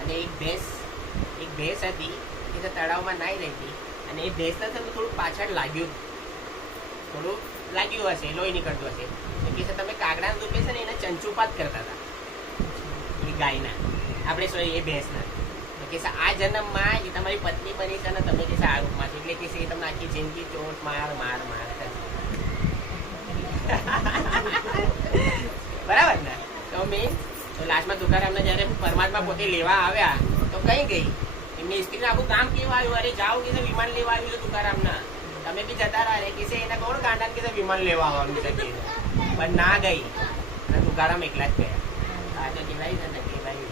અને એક ભેંસ હતી એ તો તળાવમાં નાહી રહેતી અને એ ભેંસને થોડું પાછળ લાગ્યું હશે, લોહી નીકળતું હશે. કે તમે કાગડાના રૂપે છે ને એને ચંચુપાત કરતા હતા એ ગાયના, આપણે એ ભેંસના. કે આ જન્મમાં એ તમારી પત્ની બની છે ને તમે કે આ રૂપમાં છો એટલે કે એ તમને આખી જિંદગી ચોટ માર બરાબર ને? તો લાસ્ટમાં તુકારામને જયારે પરમાત્મા પોતે લેવા આવ્યા તો કઈ ગઈ એમની સ્ત્રીને આખું કામ કેવા આવ્યું? અરે જાઓ કે વિમાન લેવા આવ્યું છે તુકારામના, તમે બી જતા રહે કે એને કોણ ગાંડા કે વિમાન લેવા આવવાનું છે કે પણ ના ગઈ અને તુકારામ એકલા જ ગયા. આ તો કહેવાય છે ને કે ભાઈ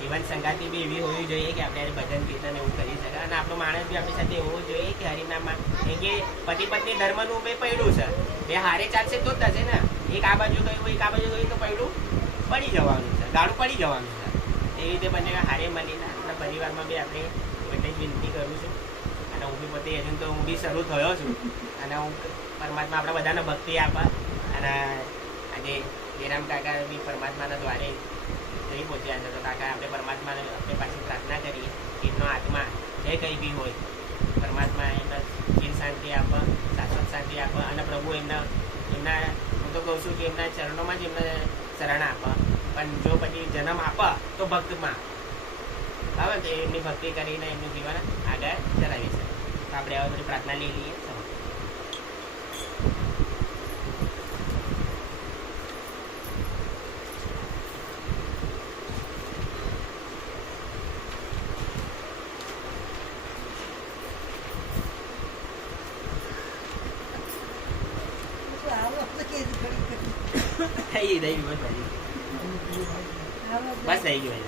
જીવન સંગાતિ બી એવી હોવી જોઈએ કે આપણે ભજન કીર્તન એવું કરી શકાય. અને આપણો માણસ બી આપણી સાથે હોવો જોઈએ કે હરિનામમાં. કેમ કે પતિ પત્ની ધર્મનું બે પૈડું છે, બે હારે ચાલશે તો જ થશે ને. એક આ બાજુ ગયું એક આ બાજુ ગયું તો પૈડું પડી જવાનું છે, ગાડું પડી જવાનું છે. એવી રીતે બંને હારે મળીને આપણા પરિવારમાં બી આપણે એટલે જ વિનંતી કરું છું. અને હું બી પોતે હજુ તો હું બી શરૂ થયો છું. અને હું પરમાત્મા આપણા બધાને ભક્તિ આપે. અને આજે જયરામ કાકા બી પરમાત્માના દ્વારે જઈ પહોંચ્યા છે. તો કાકા આપણે પરમાત્માને આપણે પાછી પ્રાર્થના કરીએ કે એમનો આત્મા જે કંઈ બી હોય પરમાત્મા એમને ચીર શાંતિ આપે, શાશ્વત શાંતિ આપે. અને પ્રભુ એમના હું તો કહું છું કે એમના ચરણોમાં જ એમને શરણ આપે. પણ જો પછી જન્મ આપે તો ભક્તમાં હવે તો એમની ભક્તિ કરીને એમનું જીવન આગળ ચલાવી છે. તો આપણે હવે બધી પ્રાર્થના લઈ લઈએ. થઈ ગયું બસ થઈ ગયું.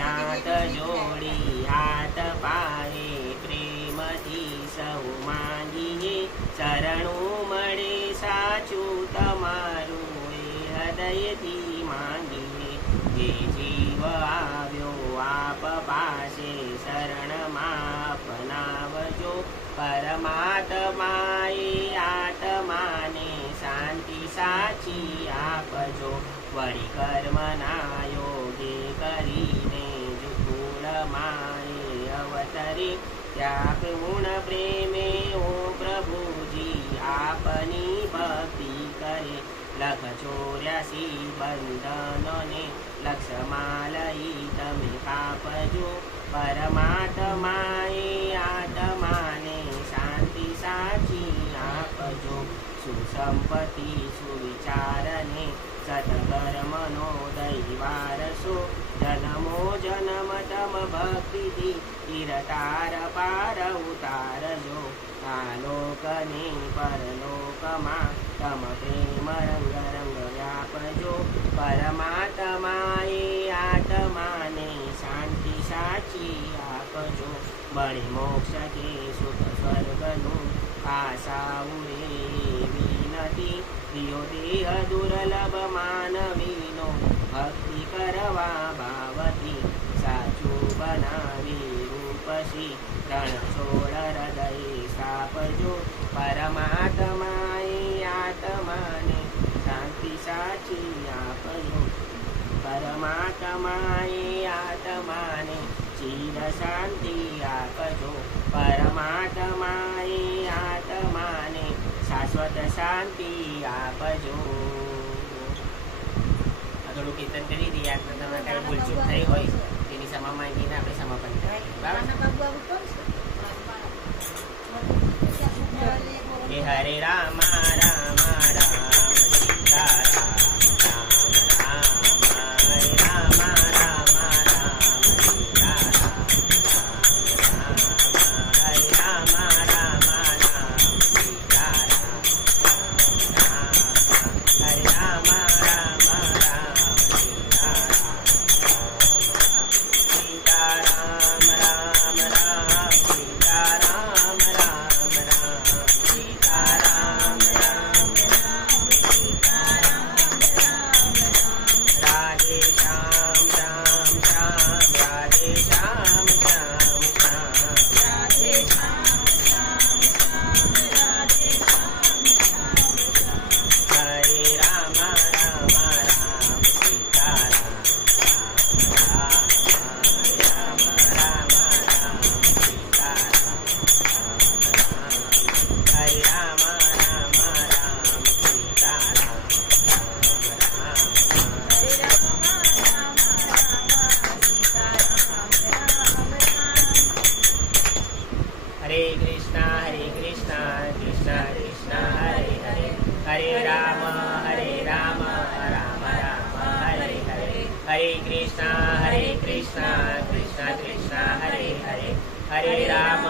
નાથ જોડી હાથ પાએ પ્રેમથી સૌ માંગીએ, શરણું મળે સાચું તમારું એ હૃદયથી માંગીએ. જે જીવ આવ્યો આપ પાસે શરણમાં અપનાવજો, પરમાત્માએ આત્માને શાંતિ સાચી આપજો. વળી કર્મના યોગે કરીને જુકુળમાએ અવતરે, ત્યાં પૂર્ણ પ્રેમે ઓ પ્રભુજી આપની ભક્તિ કરે. લખ 84 બંધનોને લક્ષમાં લઈ તમે કાપજો, પરમાત્માએ આત્માને શાંતિ સાચી આપજો. સુસંપત્તિ સુવિચારને સત્કર્મનો દૈવારસો, જન્મો જન્મ તમ ભક્તિથી તીરતાર પાર ઉતારજો. આલોકને પરલોકમાં તમ પ્રેમ રંગ રંગ વ્યાપજો, પરમાત્માએ આત્માને શાંતિ સાચી આપજો. બળે મોક્ષ કે સુખ સ્વર્ગનું આશાવું રે વિનતી, દિયો દેહ દુર્લભ માનવીનો ભક્તિ કરવા ભાવથી. સાચું બનાવી રૂપસી રણ છોડ હૃદય સ્થાપજો, પરમાત્માએ આત્માને શાંતિ સાચી આપજો. પરમાત્માએ આત્માને ચીર શાંતિ આપજો, પરમાત્માએ આત્માને શાશ્વત શાંતિ આપજો. થોડું કીર્તન કરી દઈએ. આપણે તમે કાંઈ ભૂલચૂક થઈ હોય તેની ક્ષમા માંગીને આપણે સમાપન કરીએ. હરે રામ રામ રામ સીતારામ, રામ રામ હરે રામ રામ રામ સીતારામ, રામ રામ હરે રામ રામ રામ સીતારામ, રામ રામ હરે રામ રામ રામ સીતારામ, રામ રામ સીતારામ, રામ રામ સીતારામ, રામ રાધે શ્યામ શ્યામ શ્યામ, રાધે શ્યામ શ્યામ શ્યામ, રાધે શ્યામ શ્યામ શ્યામ, રાધે શ્યામ શ્યામ શ્યામ. હરે રામ રામ રામ સીતારામ, રામ રામ રામ રામ સીતારામ, હરે રામ રામ રામ સીતારામ, હરે કૃષ્ણ કૃષ્ણ કૃષ્ણ હરે હરે, હરે રામ રામ રામ હરે હરે. હરે કૃષ્ણ કૃષ્ણ કૃષ્ણ કૃષ્ણ હરે હરે, હરે રામ